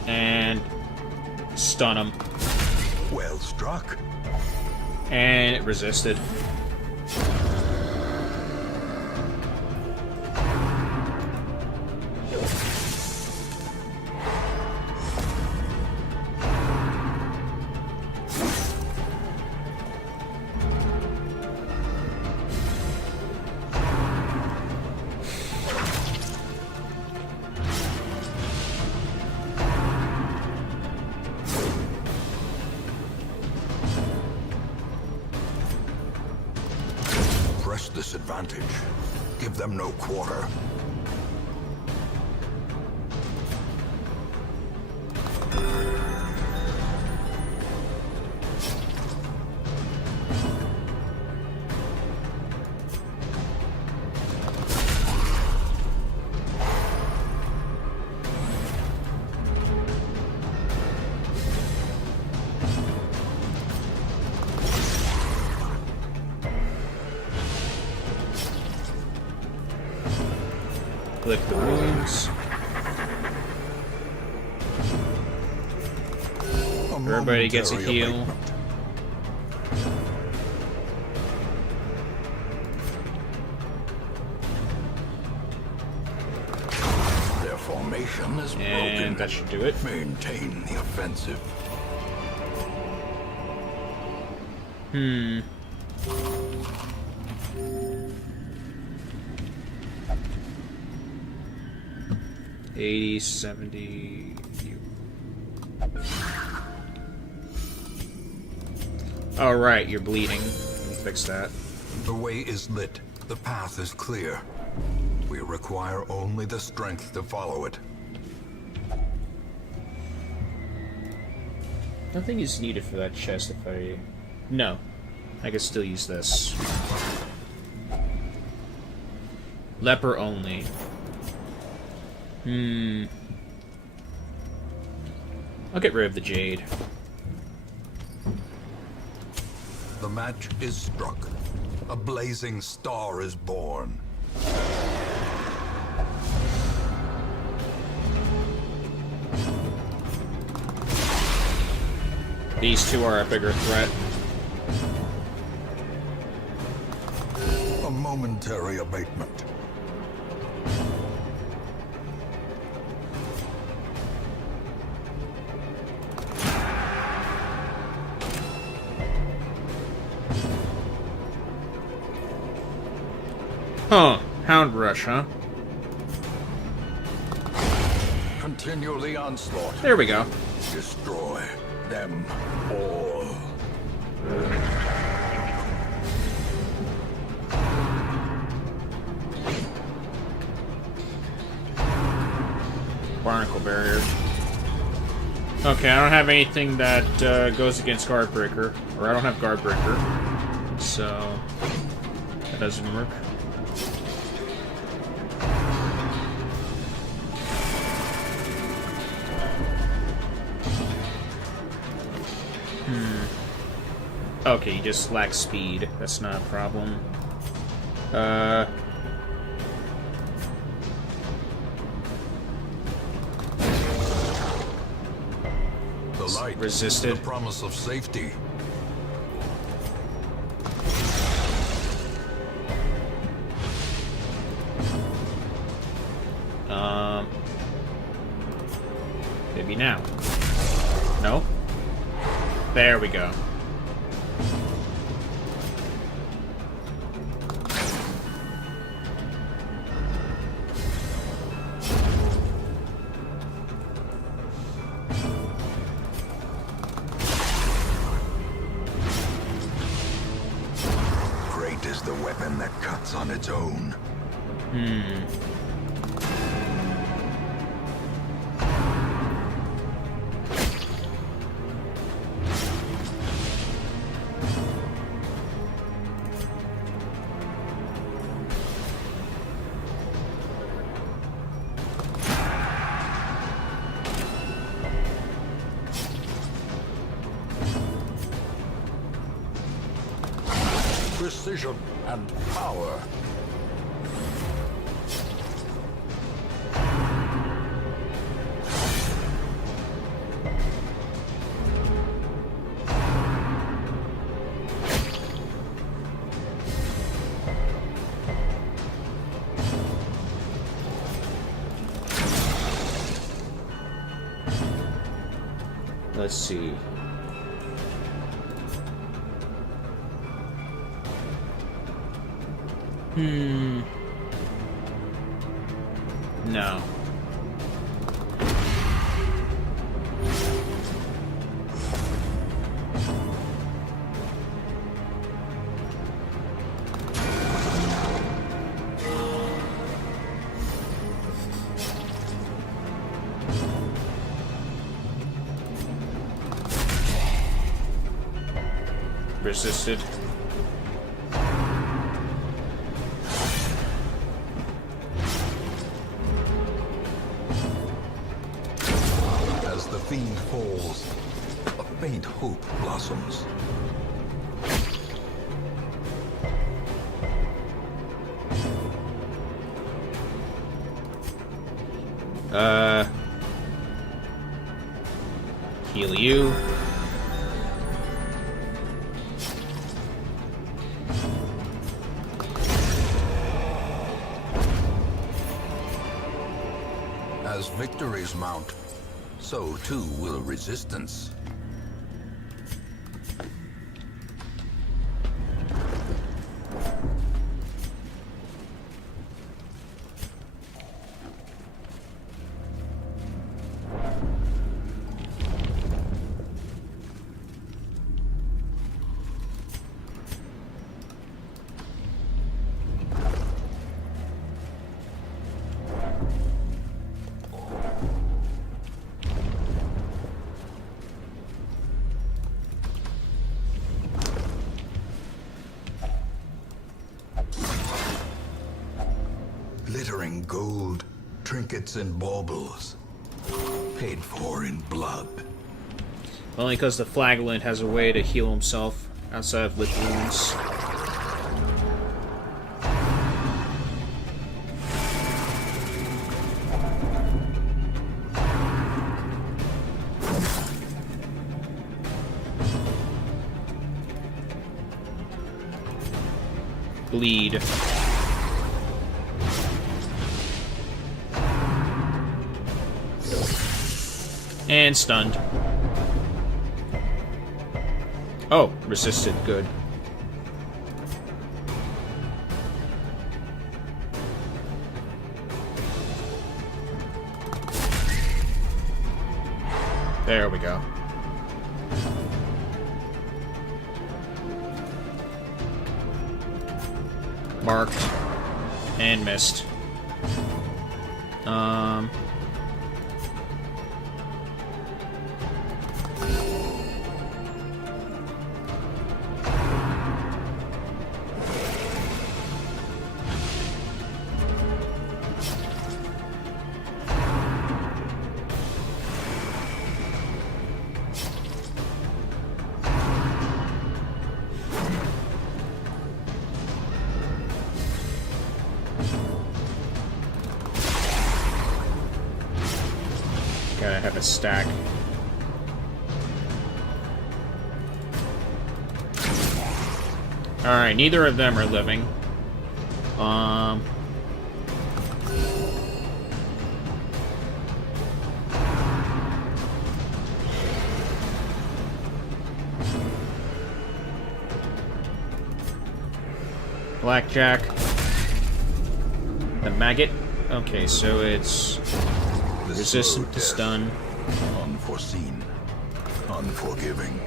And stun him. Well struck. And it resisted. Press this advantage. Give them no quarter. Lick the wounds. Everybody gets a heal. Their formation is broken. And that should do it. Maintain the offensive. 80, 70... Alright, you're bleeding. Let me fix that. The way is lit. The path is clear. We require only the strength to follow it. Nothing is needed for that chest if I... No. I can still use this. Leper only. I'll get rid of the jade. The match is struck. A blazing star is born. These two are a bigger threat. A momentary abatement. Huh. Hound Rush, huh? Continue the onslaught. There we go. Destroy them all. Barnacle barrier. Okay, I don't have anything that goes against Guardbreaker. Or I don't have Guardbreaker. So that doesn't work. Okay, you just lack speed. That's not a problem. The light resisted. is the promise of safety. Maybe now. No? There we go. Great is the weapon that cuts on its own. Precision and power. Let's see. No. Resisted. As the fiend falls, a faint hope blossoms. Heal you. As victories mount, so too will resistance. Glittering gold, trinkets and baubles, paid for in blood. Only because the Flagellant has a way to heal himself outside of lick wounds. Bleed. And stunned. Oh, resisted. Good. There we go. Marked. And missed. Gotta have a stack. Alright, neither of them are living. Blackjack. The maggot. Okay, so it's resistant to stun. Unforeseen. Unforgiving.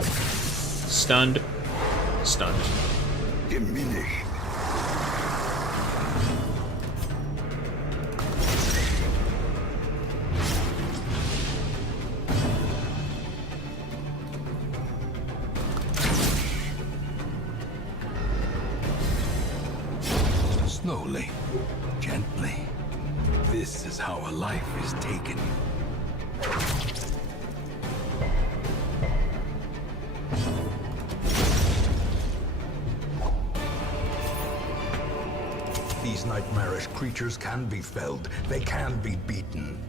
Stunned. Stunned. Diminish. Slowly, gently. This is how a life is taken. These nightmarish creatures can be felled. They can be beaten.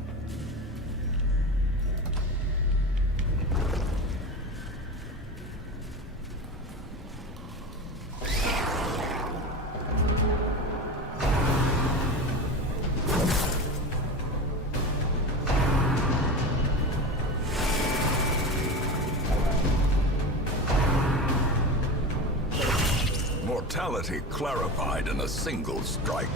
Mortality clarified in a single strike.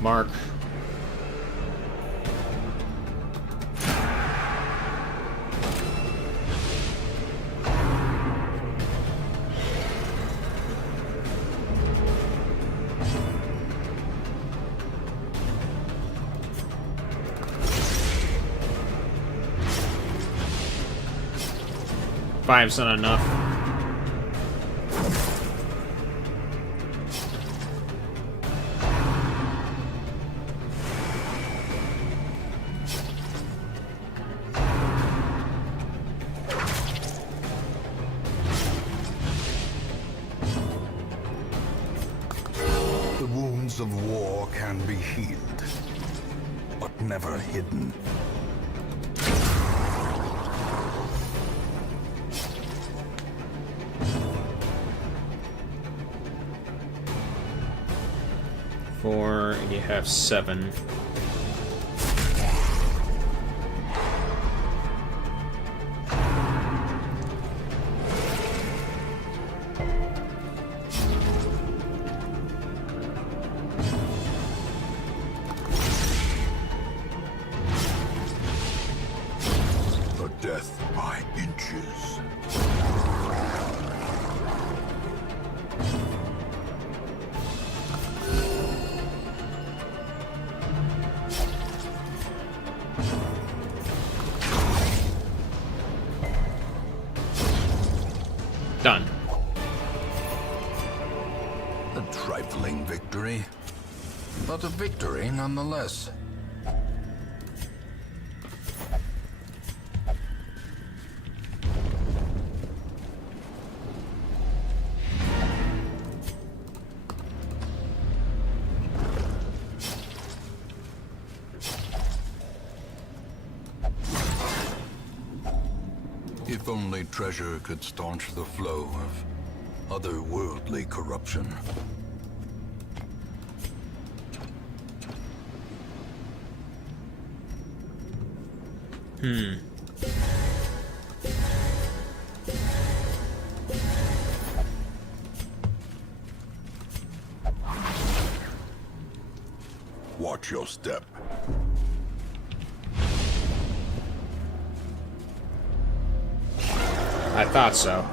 Mark. Five's not enough. The wounds of war can be healed, but never hidden. Four, and you have 7. The death by inches. Done. A trifling victory, but a victory nonetheless. If only treasure could staunch the flow of otherworldly corruption. Watch your step. I thought so.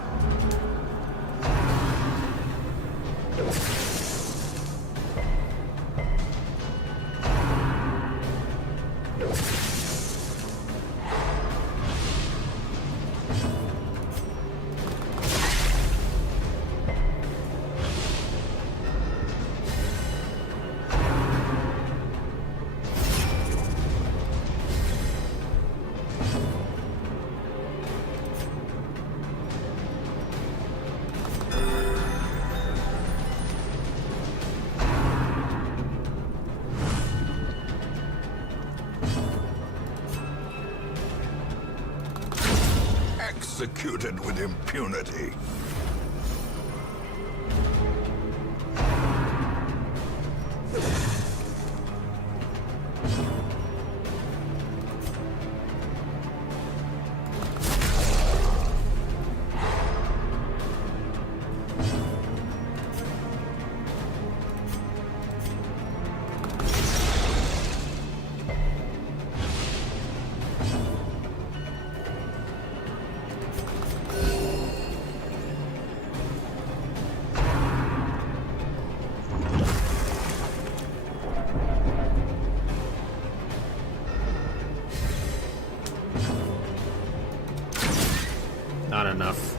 Executed with impunity. Not enough.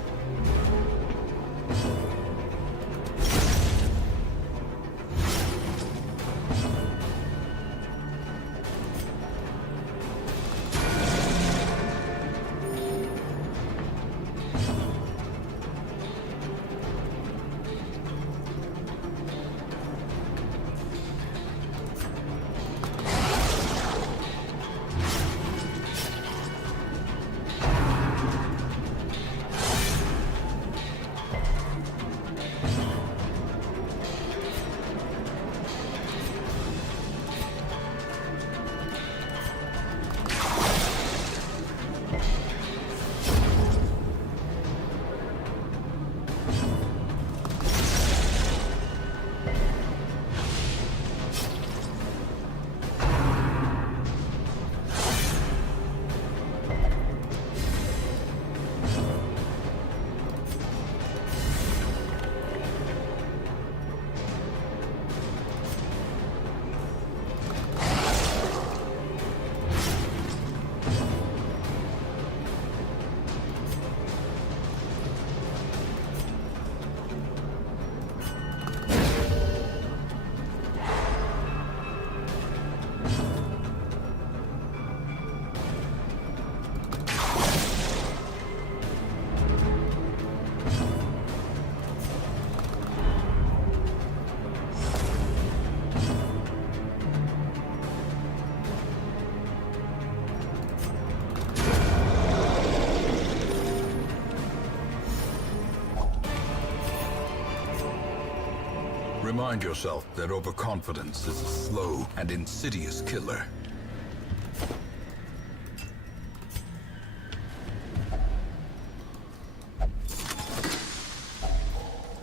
Remind yourself that overconfidence is a slow and insidious killer.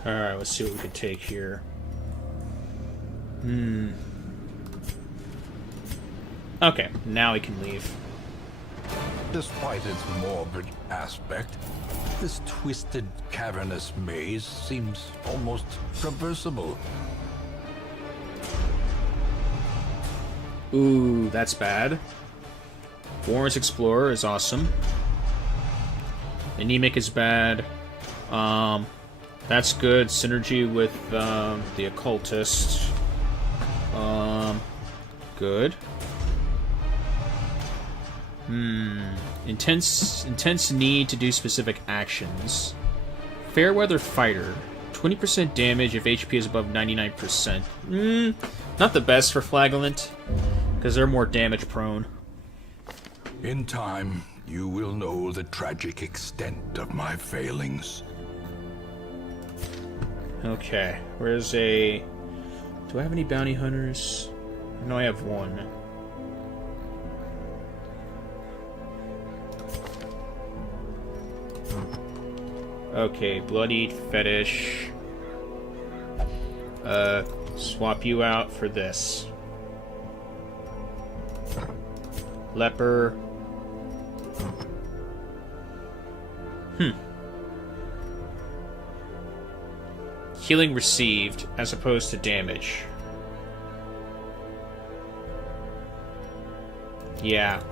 Alright, let's see what we can take here. Okay, now we can leave. Despite its morbid aspect, this twisted, cavernous maze seems almost traversable. Ooh, that's bad. Warren's Explorer is awesome. Anemic is bad. That's good. Synergy with the Occultist. Good. Intense need to do specific actions. Fairweather Fighter. 20% damage if HP is above 99%. Not the best for Flagellant, because they're more damage prone. In time, you will know the tragic extent of my failings. Okay, where's a... Do I have any bounty hunters? No, I have one. Okay, bloodied fetish. Swap you out for this. Leper. Healing received as opposed to damage. Yeah.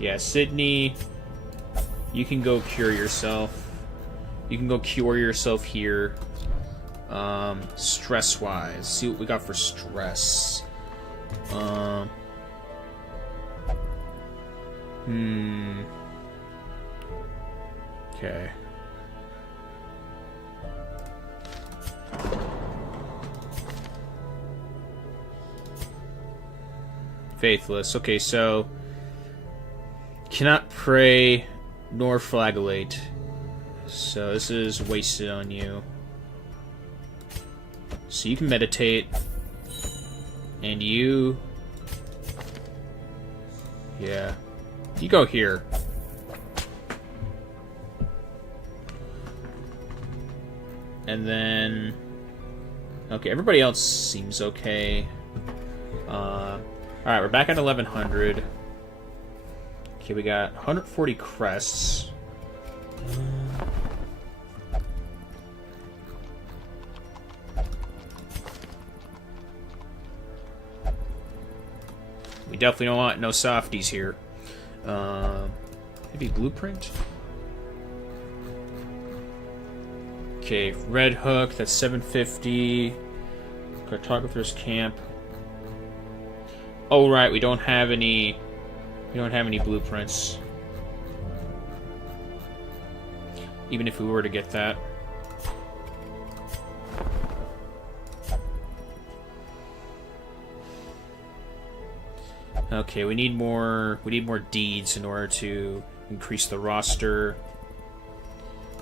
Yeah, Sydney, you can go cure yourself. You can go cure yourself here. Stress-wise, see what we got for stress. Okay. Faithless. Okay, so cannot pray nor flagellate. So this is wasted on you. So you can meditate. And you... Yeah. You go here. And then... Okay, everybody else seems okay. Alright, we're back at 1100. Okay, we got 140 crests. We definitely don't want no softies here. Maybe blueprint? Okay, Red Hook, that's 750. Cartographer's Camp. Oh right, we don't have any blueprints. Even if we were to get that. Okay, we need more deeds in order to increase the roster.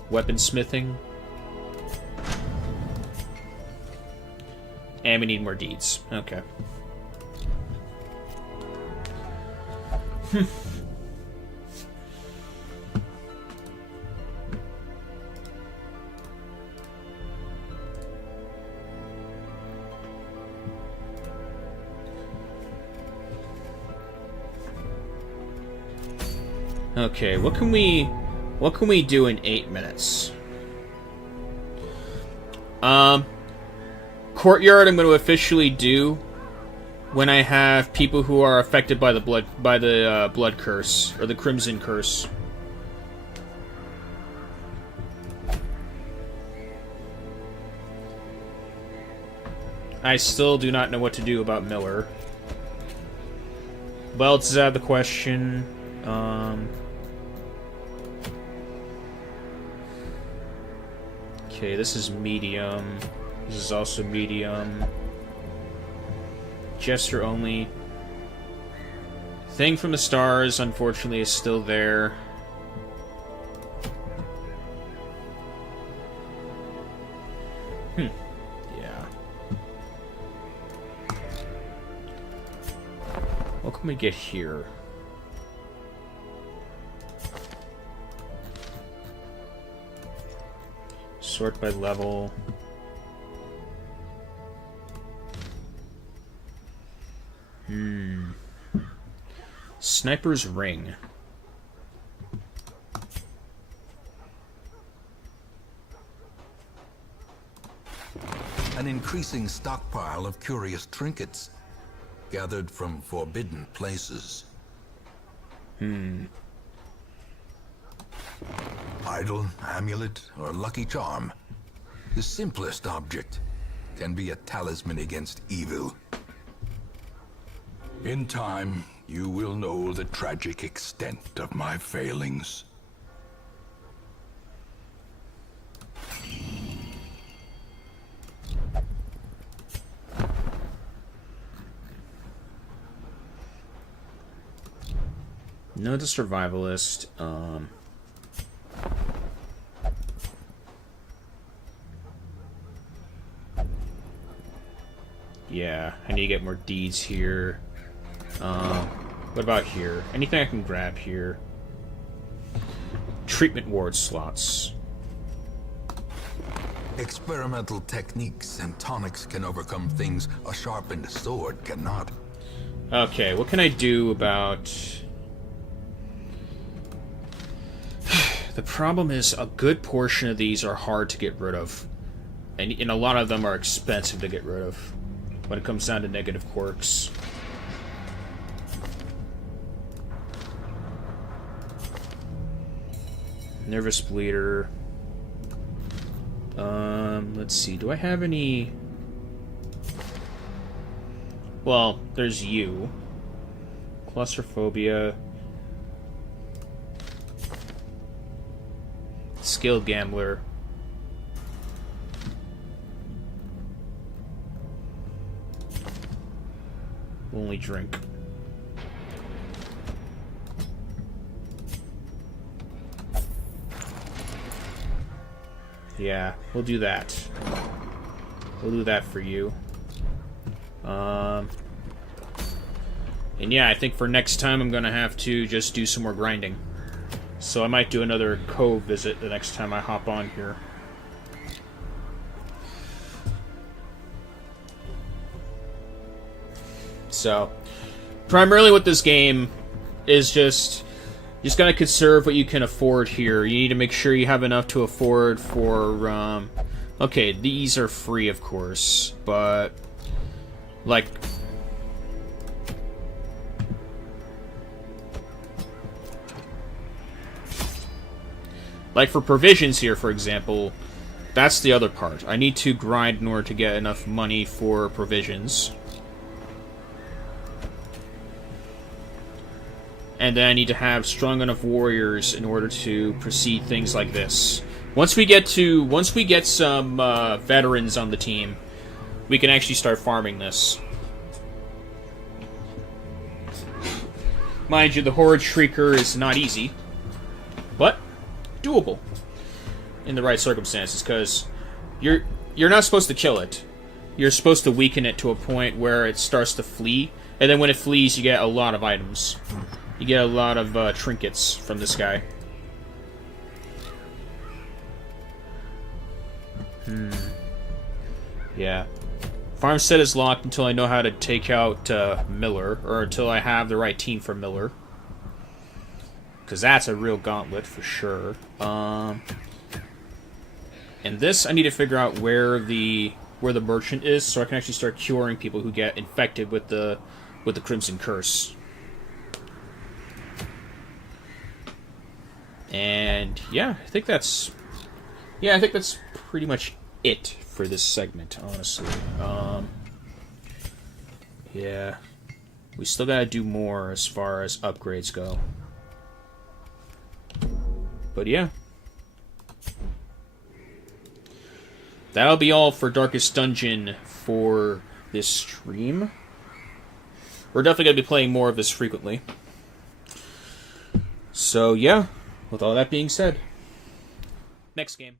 Weaponsmithing. And we need more deeds. Okay. Okay, what can we do in 8 minutes? Courtyard I'm going to officially do when I have people who are affected by the blood curse or the Crimson Curse. I still do not know what to do about Miller. What else is out of the question? Okay, this is medium. This is also medium. Jester only. Thing from the Stars, unfortunately, is still there. Yeah. What can we get here? Sort by level. Sniper's Ring. An increasing stockpile of curious trinkets, gathered from forbidden places. Idol, amulet, or lucky charm. The simplest object can be a talisman against evil. In time, you will know the tragic extent of my failings. No, the survivalist. Yeah, I need to get more deeds here. What about here? Anything I can grab here? Treatment ward slots. Experimental techniques and tonics can overcome things a sharpened sword cannot. Okay, what can I do about... The problem is a good portion of these are hard to get rid of. And a lot of them are expensive to get rid of when it comes down to negative quirks. Nervous bleeder. Let's see. Do I have any... Well, there's you. Claustrophobia. Skilled gambler. Only drink. Yeah, we'll do that. We'll do that for you. And yeah, I think for next time I'm gonna have to just do some more grinding. So I might do another cove visit the next time I hop on here. So, primarily what this game is just gotta conserve what you can afford here. You need to make sure you have enough to afford for, okay, these are free, of course, but, like... Like for provisions here, for example, that's the other part. I need to grind in order to get enough money for provisions. And then I need to have strong enough warriors in order to proceed things like this. Once we get some veterans on the team, we can actually start farming this. Mind you, the Horde Shrieker is not easy, but doable in the right circumstances, because you're not supposed to kill it. You're supposed to weaken it to a point where it starts to flee, and then when it flees, you get a lot of items. You get a lot of trinkets from this guy. Yeah. Farmstead is locked until I know how to take out Miller, or until I have the right team for Miller. Because that's a real gauntlet for sure. And this, I need to figure out where the merchant is, so I can actually start curing people who get infected with the Crimson Curse. And yeah, I think that's pretty much it for this segment, honestly. Yeah, we still gotta do more as far as upgrades go. But yeah, that'll be all for Darkest Dungeon for this stream. We're definitely gonna be playing more of this frequently. So yeah. With all that being said, next game.